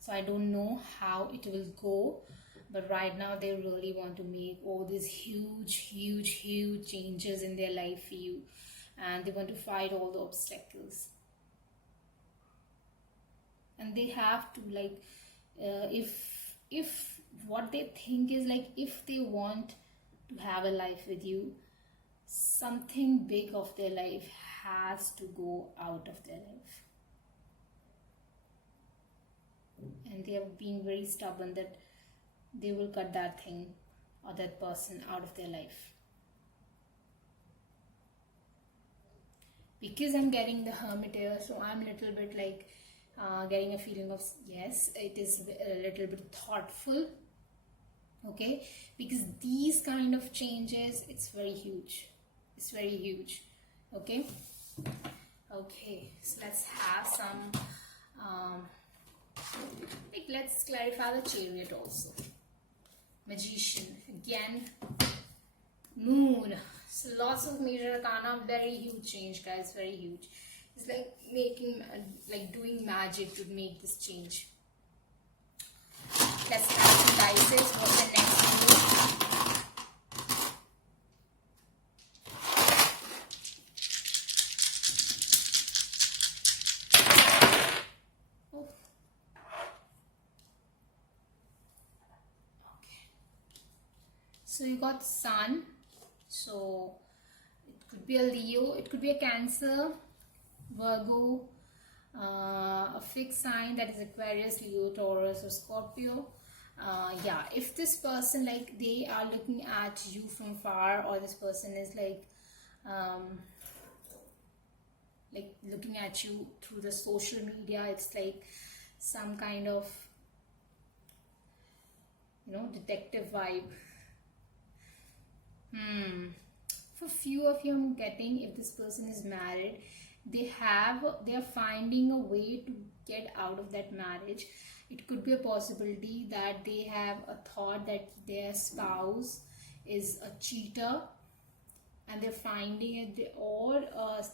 So I don't know how it will go, but right now they really want to make all these huge changes in their life for you, and they want to fight all the obstacles. And they have to like if what they think is like, if they want to have a life with you, something big of their life has to go out of their life, and they are being very stubborn that they will cut that thing or that person out of their life. Because I'm getting the Hermit here, so I'm a little bit like getting a feeling of, yes, it is a little bit thoughtful. Okay, because these kind of changes, it's very huge. It's very huge. Okay, so let's have some like let's clarify the Chariot also. Magician again, Moon. So lots of major arcana, very huge change, guys, very huge. It's like making like doing magic to make this change. Let's have some dices. What's the next move? Oh. Okay. So you got Sun. So it could be a Leo, it could be a Cancer, Virgo, a fixed sign, that is Aquarius, Leo, Taurus, or Scorpio. Yeah, if this person, like they are looking at you from far, or this person is like looking at you through the social media, it's like some kind of, you know, detective vibe. For few of you, I'm getting, if this person is married, they are finding a way to get out of that marriage. It could be a possibility that they have a thought that their spouse is a cheater, and they're finding it, or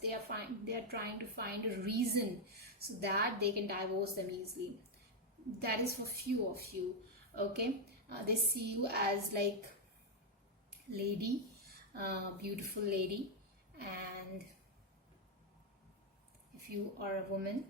they are trying to find a reason so that they can divorce them easily. That is for few of you. Okay, they see you as like lady, beautiful lady, and if you are a woman,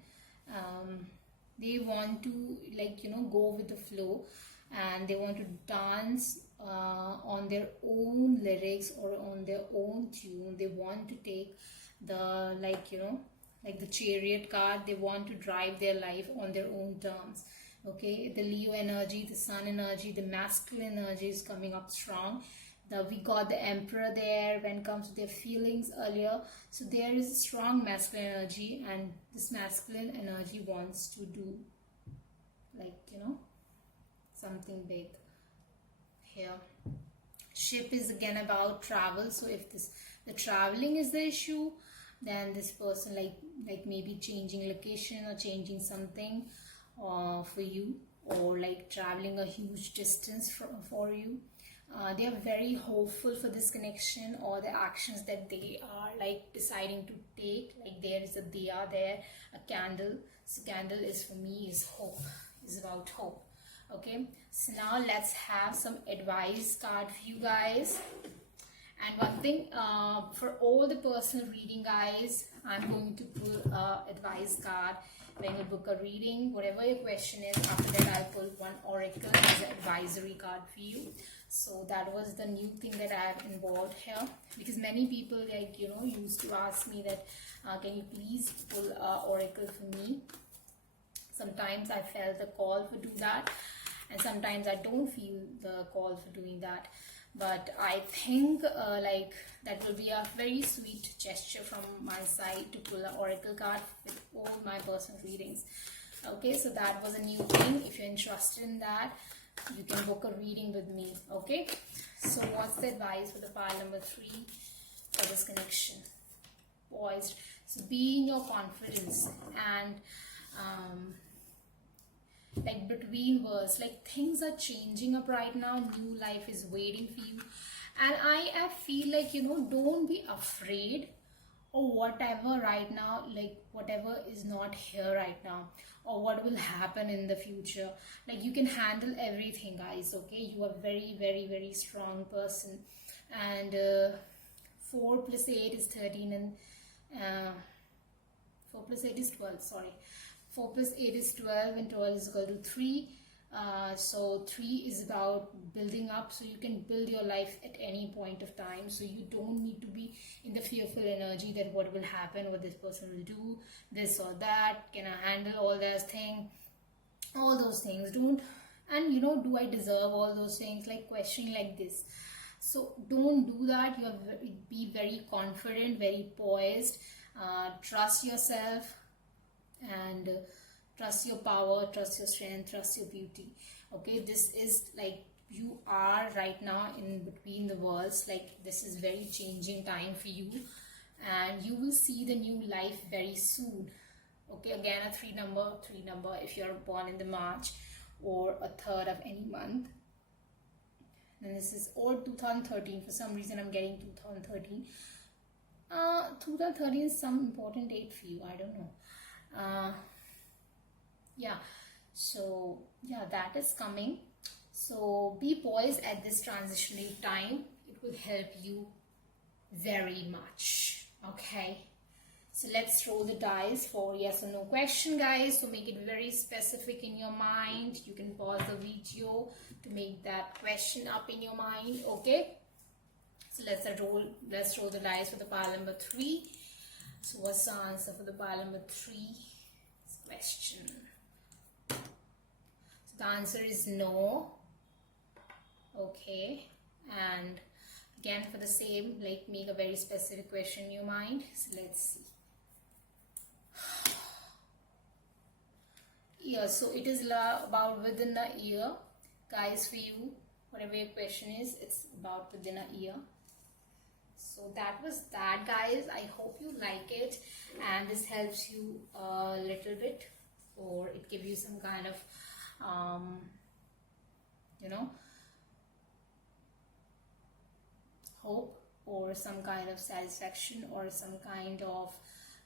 they want to, like, you know, go with the flow. and they want to dance on their own lyrics or on their own tune. They want to take the, like, you know, like the Chariot card, they want to drive their life on their own terms. Okay, the Leo energy, the Sun energy, the masculine energy is coming up strong. We got the Emperor there when it comes to their feelings earlier. So there is a strong masculine energy, and this masculine energy wants to do, like, you know, something big here. Ship is again about travel. So if the traveling is the issue, then this person like maybe changing location or changing something for you, or like traveling a huge distance for you. They are very hopeful for this connection, or the actions that they are like deciding to take. Like there is a diya there, a candle. So candle is, for me, is hope, is about hope. Okay, so now let's have some advice card for you guys. And one thing, for all the personal reading, guys, I'm going to pull a advice card when you book a reading. Whatever your question is, after that I'll pull one oracle as an advisory card for you. So that was the new thing that I have involved here, because many people, like, you know, used to ask me that can you please pull a oracle for me. Sometimes I felt the call for do that, and sometimes I don't feel the call for doing that. But I think like that will be a very sweet gesture from my side to pull an oracle card with all my personal readings. Okay, so that was a new thing. If you're interested in that, you can book a reading with me. Okay, so what's the advice for the pile number 3 for this connection? Poised. So be in your confidence, and like between worlds, like things are changing up right now. New life is waiting for you, and I feel like, you know, don't be afraid or whatever right now, like whatever is not here right now, or what will happen in the future. Like you can handle everything, guys. Okay, you are very, very, very strong person. And 4 plus 8 is 13, and 4 plus 8 is 12, sorry. 4 plus 8 is 12, and 12 is equal to 3. So 3 is about building up, so you can build your life at any point of time. So you don't need to be in the fearful energy that what will happen, what this person will do, this or that, can I handle all those things, all those things. Don't, and you know, do I deserve all those things, like questioning like this. So don't do that. You have, be very confident, very poised, trust yourself, and trust your power, trust your strength, trust your beauty. Okay, this is like, you are right now in between the worlds. Like this is very changing time for you, and you will see the new life very soon. Okay, again a 3 number if you're born in the March or a 3rd of any month. And this is or 2013. For some reason I'm getting 2013. 2013 is some important date for you, I don't know. Yeah, so yeah, that is coming. So be poised at this transitionary time. It will help you very much. Okay, so let's throw the dice for yes or no question, guys. So make it very specific in your mind. You can pause the video to make that question up in your mind. Okay, so let's throw the dice for the pile number 3. So what's the answer for the pile number 3 question? So the answer is no. Okay, and again for the same, like make a very specific question in your mind. So let's see. Yeah, so it is about within a year, guys. For you, whatever your question is, it's about within a year. So that was that, guys. I hope you like it, and this helps you a little bit, or it gives you some kind of you know, hope, or some kind of satisfaction, or some kind of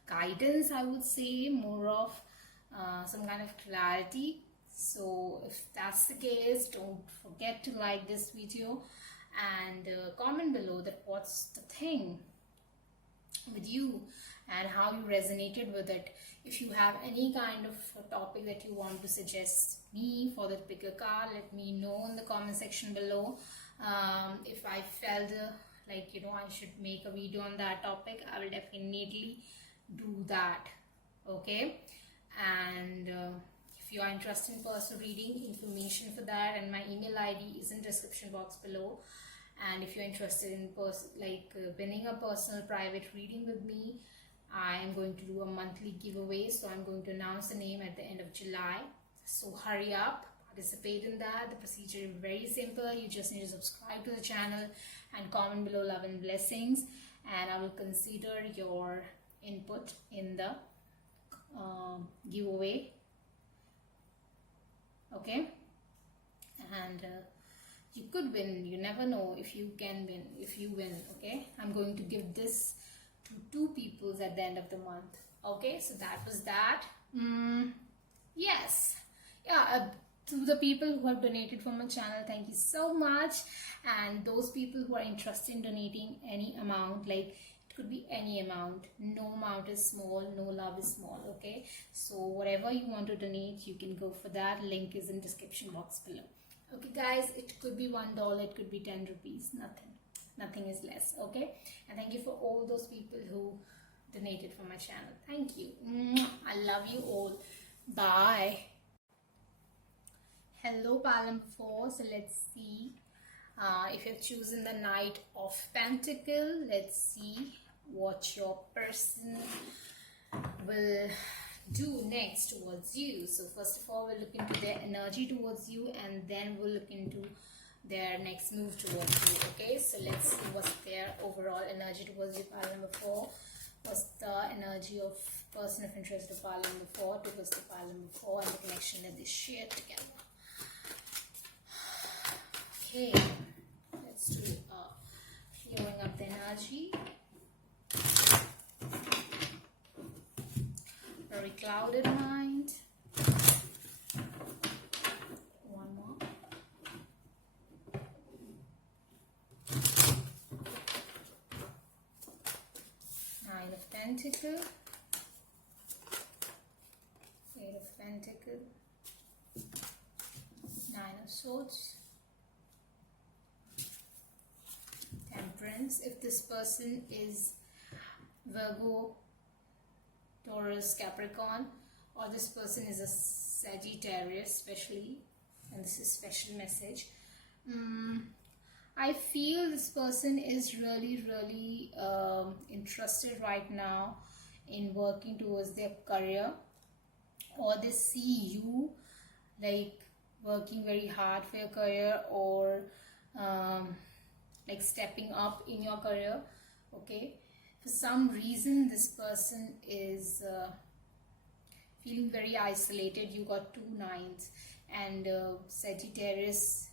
guidance, I would say, more of some kind of clarity. So if that's the case, don't forget to like this video and comment below that what's the thing with you, and how you resonated with it. If you have any kind of topic that you want to suggest me for the pick a card, let me know in the comment section below. If I felt like I should make a video on that topic, I will definitely do that. Okay, and if you are interested in personal reading, information for that and my email ID is in description box below. And if you're interested in winning a personal private reading with me, I am going to do a monthly giveaway. So I'm going to announce the name at the end of July. So hurry up, participate in that. The procedure is very simple. You just need to subscribe to the channel and comment below love and blessings. And I will consider your input in the giveaway. Okay? And you could win. You never know if you can win. If you win, okay? I'm going to give this to 2 people at the end of the month. Okay, so that was that. Yes. Yeah, to the people who have donated for my channel, thank you so much. And those people who are interested in donating any amount, like it could be any amount. No amount is small, no love is small, okay? So whatever you want to donate, you can go for that. Link is in description box below. Okay guys, it could be $1, it could be 10 rupees, nothing is less. Okay, and thank you for all those people who donated for my channel. Thank you. I love you all. Bye. Hello Palam 4. So let's see if you've chosen the Knight of Pentacle. Let's see what your person will do next towards you. So first of all, we'll look into their energy towards you, and then we'll look into their next move towards you. Okay, so let's see what's their overall energy towards you. Pile number 4. What's the energy of person of interest of pile number 4 towards the pile number 4 and the connection that they share together. Okay, let's do clearing up the energy. Very clouded mind. One more. Nine of Pentacles. Eight of Pentacles. Nine of Swords. Temperance. If this person is Virgo, Taurus, Capricorn, or this person is a Sagittarius especially, and this is special message. I feel this person is really interested right now in working towards their career, or they see you like working very hard for your career, or like stepping up in your career. Okay, for some reason this person is feeling very isolated. You got 2 nines, and Sagittarius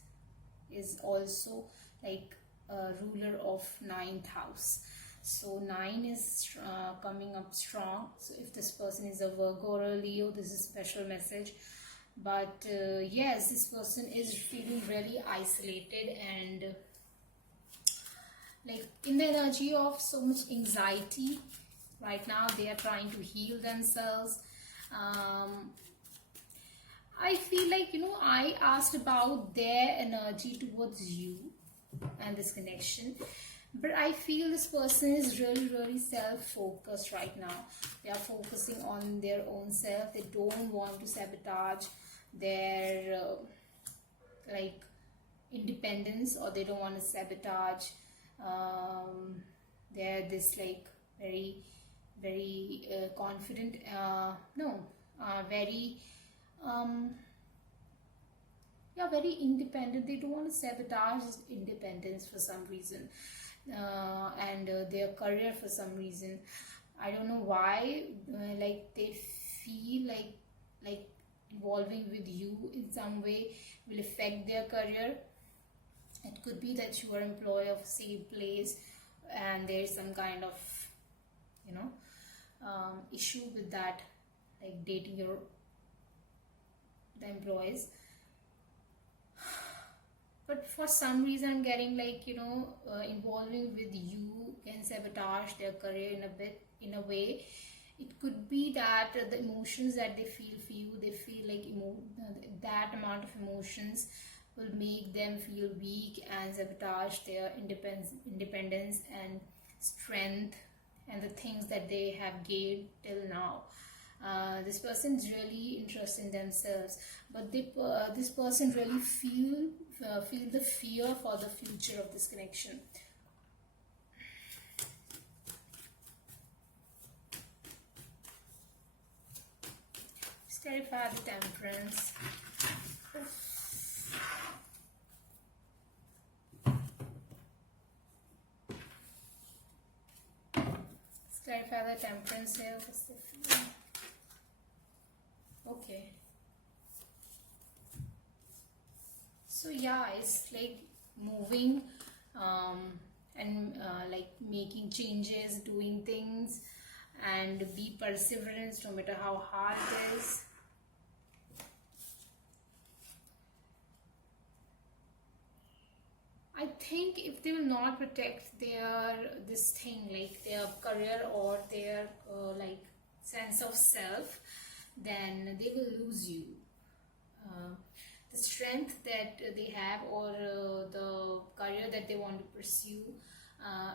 is also like a ruler of 9th house. So 9 is coming up strong. So if this person is a Virgo or a Leo, this is a special message. But yes, this person is feeling really isolated and like in the energy of so much anxiety. Right now they are trying to heal themselves. I feel like, I asked about their energy towards you and this connection, but I feel this person is really self-focused right now. They are focusing on their own self. They don't want to sabotage their like independence, or they don't want to sabotage they're this like very confident, very independent. They don't want to sabotage independence for some reason, and their career for some reason. I don't know why. Like they feel like involving with you in some way will affect their career. It could be that you are employee of same place and there is some kind of issue with that, like dating the employees. But for some reason I'm getting like, you know, involving with you can sabotage their career in a way. It could be that the emotions that they feel for you, they feel like that amount of emotions will make them feel weak and sabotage their independence and strength and the things that they have gained till now. This person is really interested in themselves, but this person really feel the fear for the future of this connection. Let's clarify the Temperance. Let's clarify the Temperance here. What's the feeling? Okay. So yeah, it's like moving and like making changes, doing things, and be perseverance no matter how hard it is. I think if they will not protect this thing, like their career or their like sense of self, then they will lose you. The strength that they have, or the career that they want to pursue,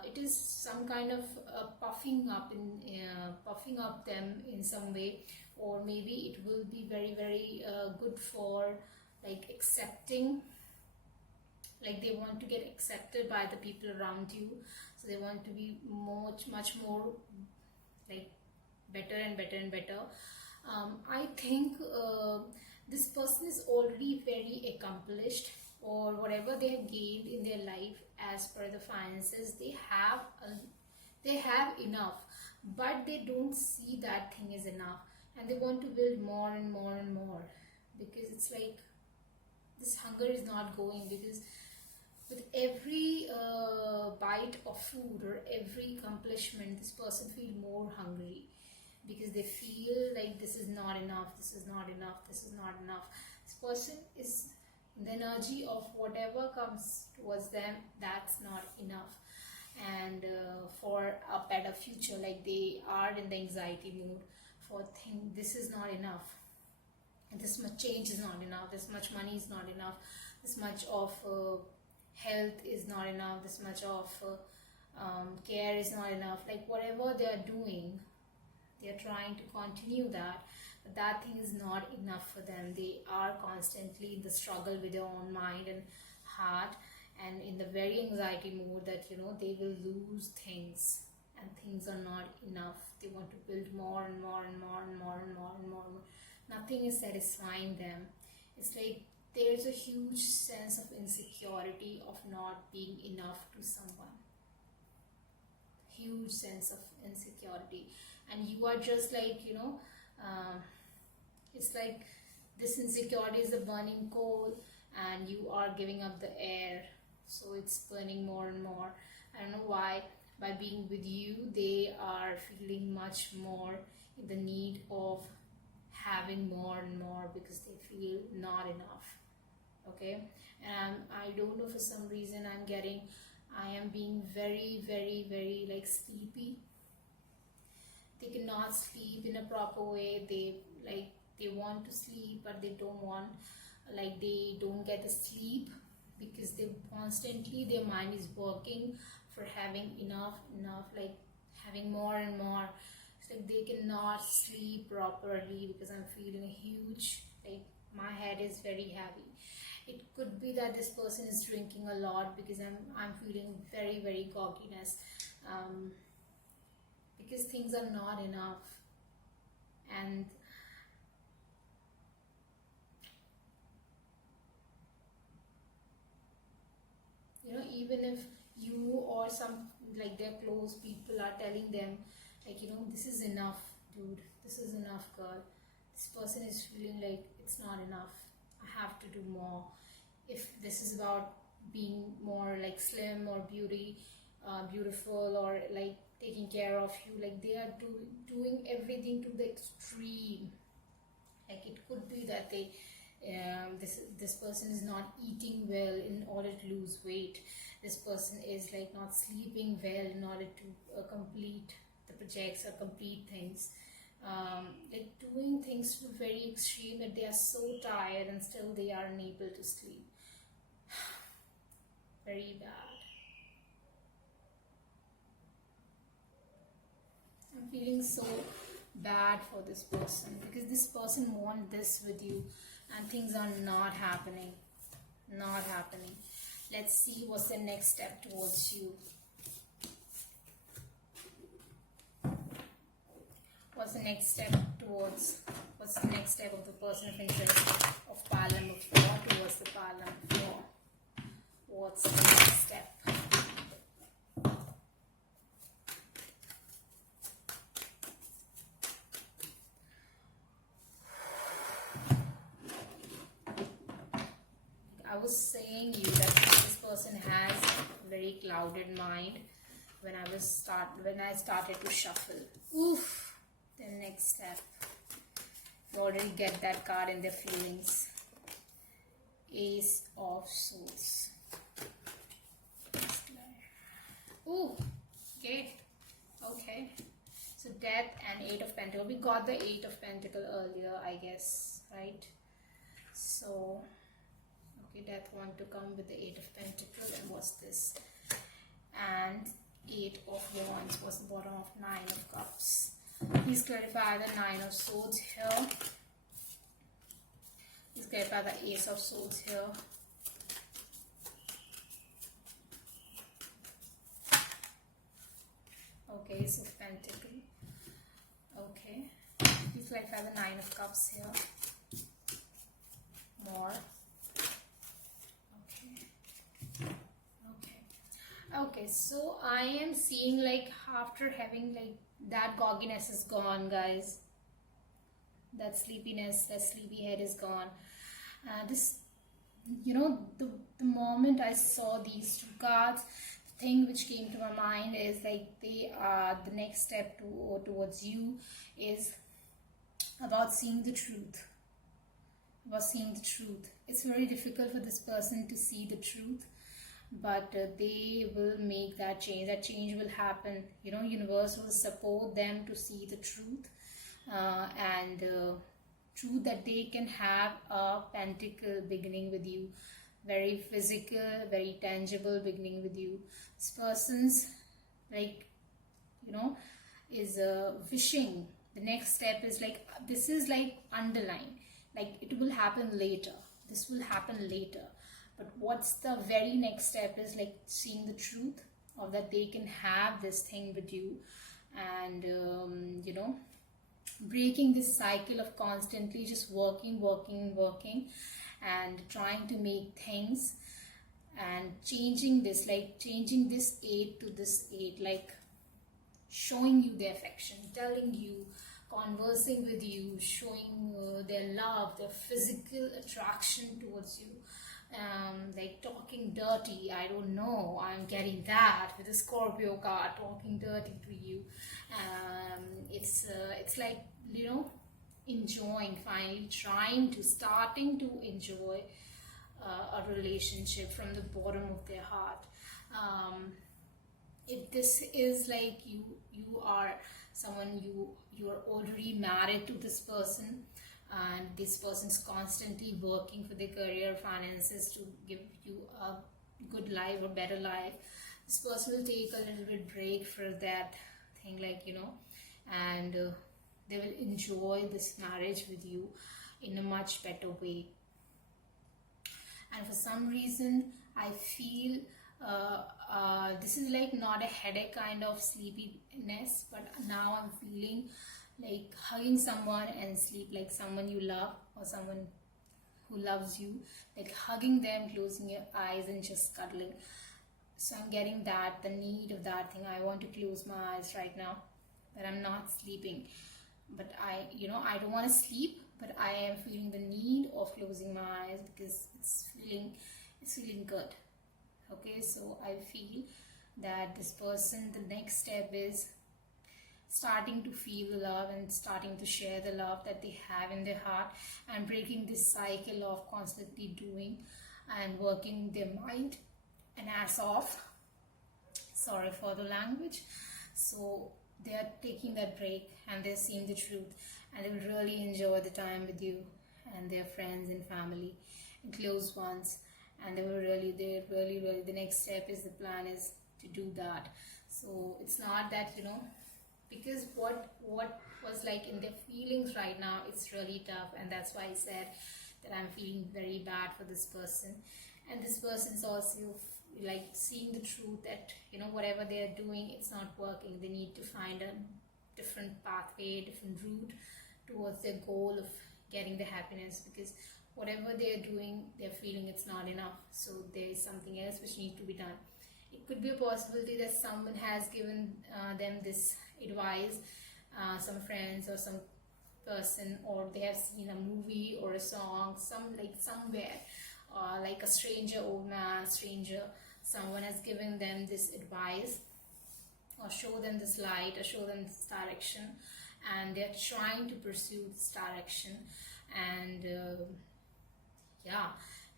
it is some kind of puffing up them in some way, or maybe it will be very, very good for like accepting, like they want to get accepted by the people around you, so they want to be much more like better and better and better. I think this person is already very accomplished, or whatever they have gained in their life as per the finances, they have enough, but they don't see that thing as enough, and they want to build more and more and more, because it's like this hunger is not going, because with every bite of food or every accomplishment, this person feels more hungry, because they feel like this is not enough, this is not enough, this is not enough. This person is in the energy of whatever comes towards them, that's not enough. And for a better future, like they are in the anxiety mood for thing, this is not enough, and this much change is not enough, this much money is not enough, this much of health is not enough, this much of care is not enough. Like whatever they are doing, they are trying to continue that, but that thing is not enough for them. They are constantly in the struggle with their own mind and heart, and in the very anxiety mode that, you know, they will lose things and things are not enough. They want to build more and more and more and more and more and more and more. Nothing is satisfying them. It's like there's a huge sense of insecurity of not being enough to someone. Huge sense of insecurity, and you are just like, you know, it's like this insecurity is a burning coal, and you are giving up the air, so it's burning more and more. I don't know why. By being with you, they are feeling much more in the need of having more and more, because they feel not enough. Okay, and I don't know, for some reason I am being very, very, very like sleepy. They cannot sleep in a proper way. They want to sleep, but they don't want, like they don't get the sleep, because they constantly, their mind is working for having enough, like having more and more. It's like they cannot sleep properly, because I'm feeling a huge, like my head is very heavy. It could be that this person is drinking a lot, because I'm feeling very, very cockiness, because things are not enough. And you know, even if you or some like their close people are telling them, like, you know, this is enough, dude, this is enough, girl, this person is feeling like it's not enough, I have to do more. If this is about being more like slim or beautiful, or like taking care of you, like they are doing everything to the extreme. Like it could be that they This person is not eating well in order to lose weight. This person is like not sleeping well in order to complete the projects or complete things. Like doing things to very extreme that they are so tired and still they are unable to sleep. Very bad. I'm feeling so bad for this person because this person wants this with you and things are not happening. Not happening. Let's see what's the next step towards you. What's the next step of the person of interest of Parallel of 4 towards the Parallel of 4? What's the next step? I was saying you that this person has a very clouded mind when I started to shuffle. Oof. The next step. You already get that card in their feelings. Ace of Swords. Ooh. Okay. Okay. So Death and 8 of Pentacles. We got the 8 of Pentacles earlier, I guess, right? So okay, Death want to come with the 8 of Pentacles. And what's this? And 8 of Wands was the bottom of 9 of Cups. Please clarify the 9 of Swords here. Please clarify the Ace of Swords here. Okay, Ace of Pentacles. Okay. Please clarify the 9 of Cups here. More. Okay, so I am seeing like after having like that gogginess is gone, guys. That sleepiness, that sleepy head is gone. This, you know, the moment I saw these two cards, the thing which came to my mind is like they are the next step towards you is about seeing the truth. About seeing the truth. It's very difficult for this person to see the truth. But they will make that change. That change will happen. You know, universe will support them to see the truth and truth that they can have a pentacle beginning with you, very physical, very tangible beginning with you. This person's like, you know, is wishing. The next step is like, this is like underline, like it will happen later. This will happen later. But what's the very next step is like seeing the truth of that they can have this thing with you and, you know, breaking this cycle of constantly just working and trying to make things and changing this, like changing this 8 to this 8, like showing you their affection, telling you, conversing with you, showing their love, their physical attraction towards you. Like talking dirty, I don't know, I'm getting that with the Scorpio card, talking dirty to you. It's like, you know, enjoying, finally starting to enjoy a relationship from the bottom of their heart. If this is like you are someone, you are already married to this person, and this person's constantly working for their career, finances to give you a good life or better life. This person will take a little bit break for that thing, like, you know, and they will enjoy this marriage with you in a much better way. And for some reason I feel this is like not a headache kind of sleepiness, but now I'm feeling like hugging someone and sleep, like someone you love or someone who loves you, like hugging them, closing your eyes and just cuddling. So I'm getting that, the need of that thing. I want to close my eyes right now, but I'm not sleeping. But I don't want to sleep, but I am feeling the need of closing my eyes because it's feeling good. Okay, so I feel that this person, the next step is starting to feel the love and starting to share the love that they have in their heart, and breaking this cycle of constantly doing and working their mind and ass off. Sorry for the language. So they are taking that break and they're seeing the truth, and they will really enjoy the time with you and their friends and family and close ones. And they really, the next step is, the plan is to do that. So it's not that, because what was like in their feelings right now, it's really tough. And that's why I said that I'm feeling very bad for this person. And this person's also like seeing the truth that, whatever they're doing, it's not working. They need to find a different pathway, different route towards their goal of getting the happiness, because whatever they're doing, they're feeling it's not enough. So there is something else which needs to be done. It could be a possibility that someone has given them this advice, some friends or some person, or they have seen a movie or a song, somewhere, like a stranger, old man, stranger, someone has given them this advice or show them this light or show them this direction, and they're trying to pursue this direction. And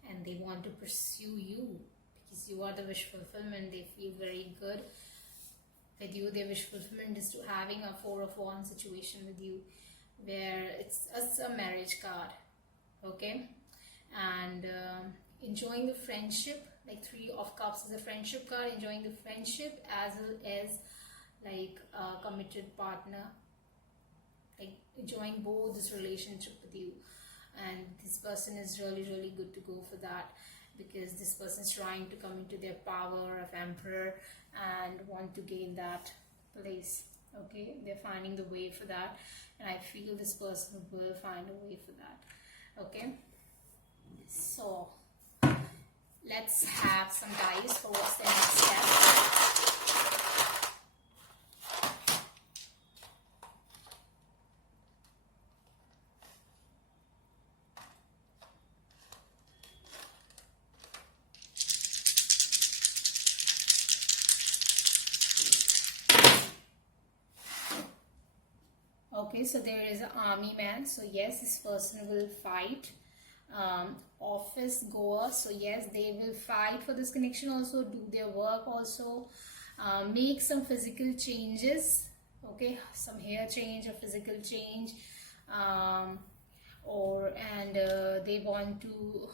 and they want to pursue you because you are the wish fulfillment. They feel very good with you. Their wish fulfillment is to having a 4 of Wands situation with you, where it's a marriage card, okay? And enjoying the friendship, like 3 of Cups is a friendship card, enjoying the friendship as well as like a committed partner, like enjoying both this relationship with you. And this person is really good to go for that, because this person is trying to come into their power of Emperor and want to gain that place, okay? They're finding the way for that, and I feel this person will find a way for that, okay? So let's have some dice for what's the next step. Okay, so there is an army man. So yes, this person will fight. Office goer. So yes, they will fight for this connection also, do their work also, make some physical changes. Okay, some hair change or physical change. They want to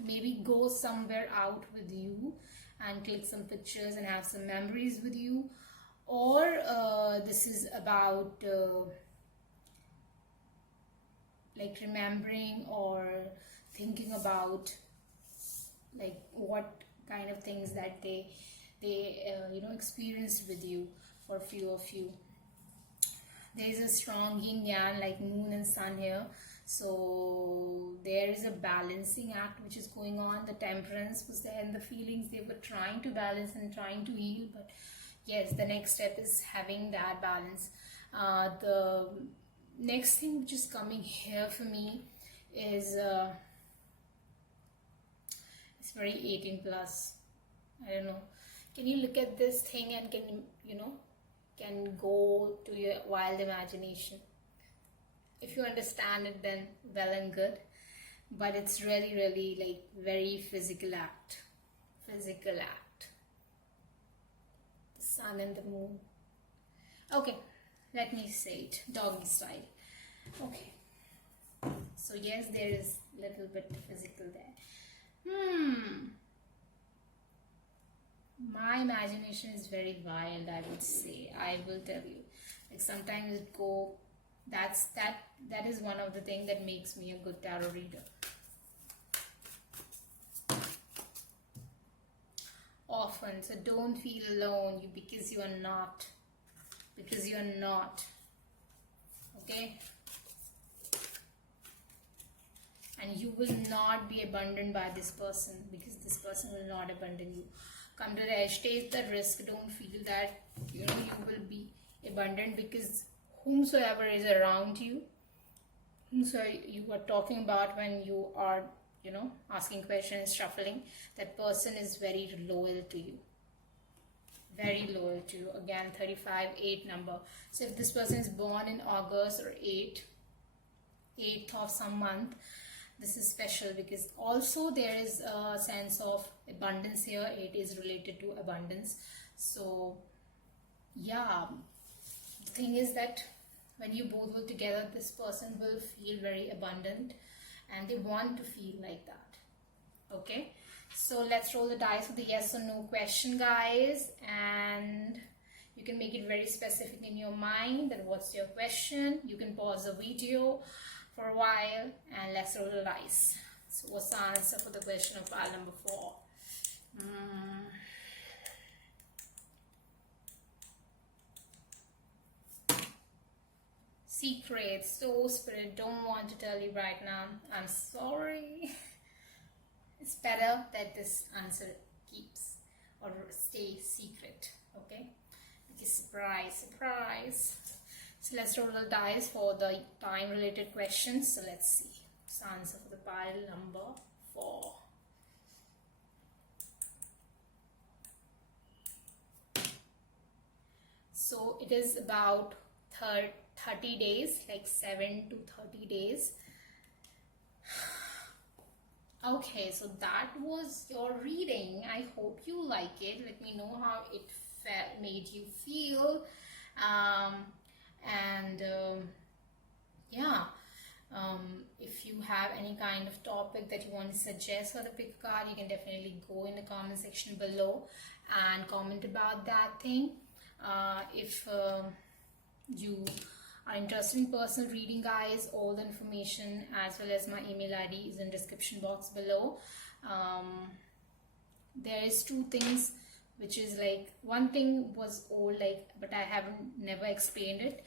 maybe go somewhere out with you and click some pictures and have some memories with you. Or this is about like remembering or thinking about like what kind of things that they experienced with you. For few of you, there is a strong yin yang, like moon and sun here. So there is a balancing act which is going on. The temperance was there, and the feelings they were trying to balance and trying to heal. But yes, the next step is having that balance. The next thing which is coming here for me is it's very 18 plus. I don't know. Can you look at this thing and can go to your wild imagination? If you understand it, then well and good. But it's really like very physical act. Physical act. The sun and the moon. Okay, let me say it doggy style. Okay. So yes, there is a little bit physical there. My imagination is very wild, I would say. I will tell you. Like sometimes it go. That is one of the things that makes me a good tarot reader. Often, so don't feel alone. Because you are not. Because you are not. Okay. And you will not be abandoned by this person, because this person will not abandon you. Come to the edge, take the risk. Don't feel that you will be abandoned, because whomsoever is around you, whomsoever you are talking about when you are asking questions, shuffling, that person is very loyal to you. very loyal to you. Again, 35, 8 number. So if this person is born in August or 8th of some month, this is special because also there is a sense of abundance here. It is related to abundance. So yeah, the thing is that when you both will together, this person will feel very abundant and they want to feel like that. Okay, so let's roll the dice with the yes or no question, guys, and you can make it very specific in your mind that what's your question. You can pause the video for a while and let's roll the dice. So what's the answer for the question of pile number 4? Secrets. So Spirit don't want to tell you right now. I'm sorry. It's better that this answer keeps or stay secret. Okay, because surprise. So let's roll the dice for the time related questions. So let's see. What's the answer for the pile number 4? So it is about 30 days, like 7 to 30 days. Okay, so that was your reading. I hope you like it. Let me know how it made you feel. If you have any kind of topic that you want to suggest for the pick card, you can definitely go in the comment section below and comment about that thing. If you are interested in personal reading, guys, all the information as well as my email ID is in description box below. There is 2 things, which is like, one thing was old, like, but I never explained it.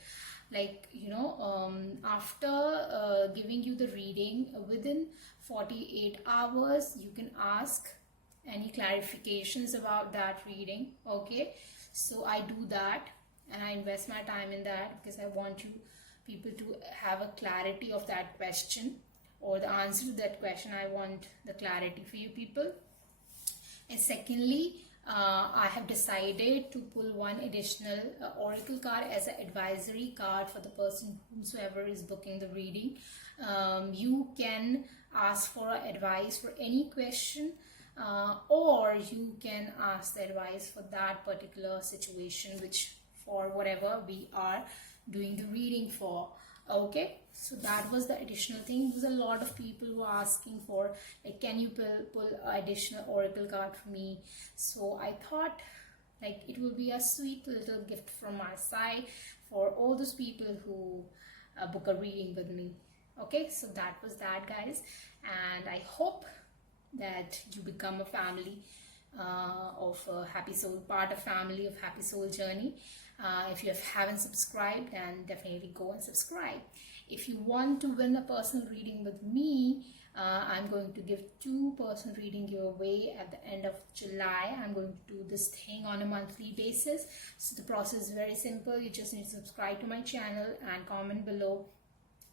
Like, you know, after giving you the reading, within 48 hours you can ask any clarifications about that reading. Okay, so I do that and I invest my time in that because I want people to have a clarity of that question or the answer to that question. I want the clarity for you people. And secondly, I have decided to pull one additional oracle card as an advisory card for the person whosoever is booking the reading. You can ask for advice for any question, or you can ask the advice for that particular situation, which for whatever we are doing the reading for. Okay, so that was the additional thing. There's a lot of people who are asking for, like, can you pull an additional oracle card for me? So I thought, like, it will be a sweet little gift from my side for all those people who book a reading with me. Okay, so that was that, guys, and I hope that you become a family of Happy Soul, part of family of Happy Soul Journey. If you haven't subscribed, then definitely go and subscribe. If you want to win a personal reading with me, I'm going to give 2 personal reading giveaway at the end of July. I'm going to do this thing on a monthly basis. So the process is very simple. You just need to subscribe to my channel and comment below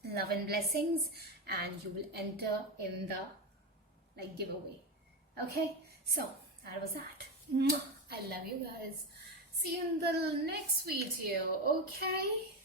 love and blessings, and you will enter in the giveaway. Okay, so that was that. I love you guys. See you in the next video. Okay.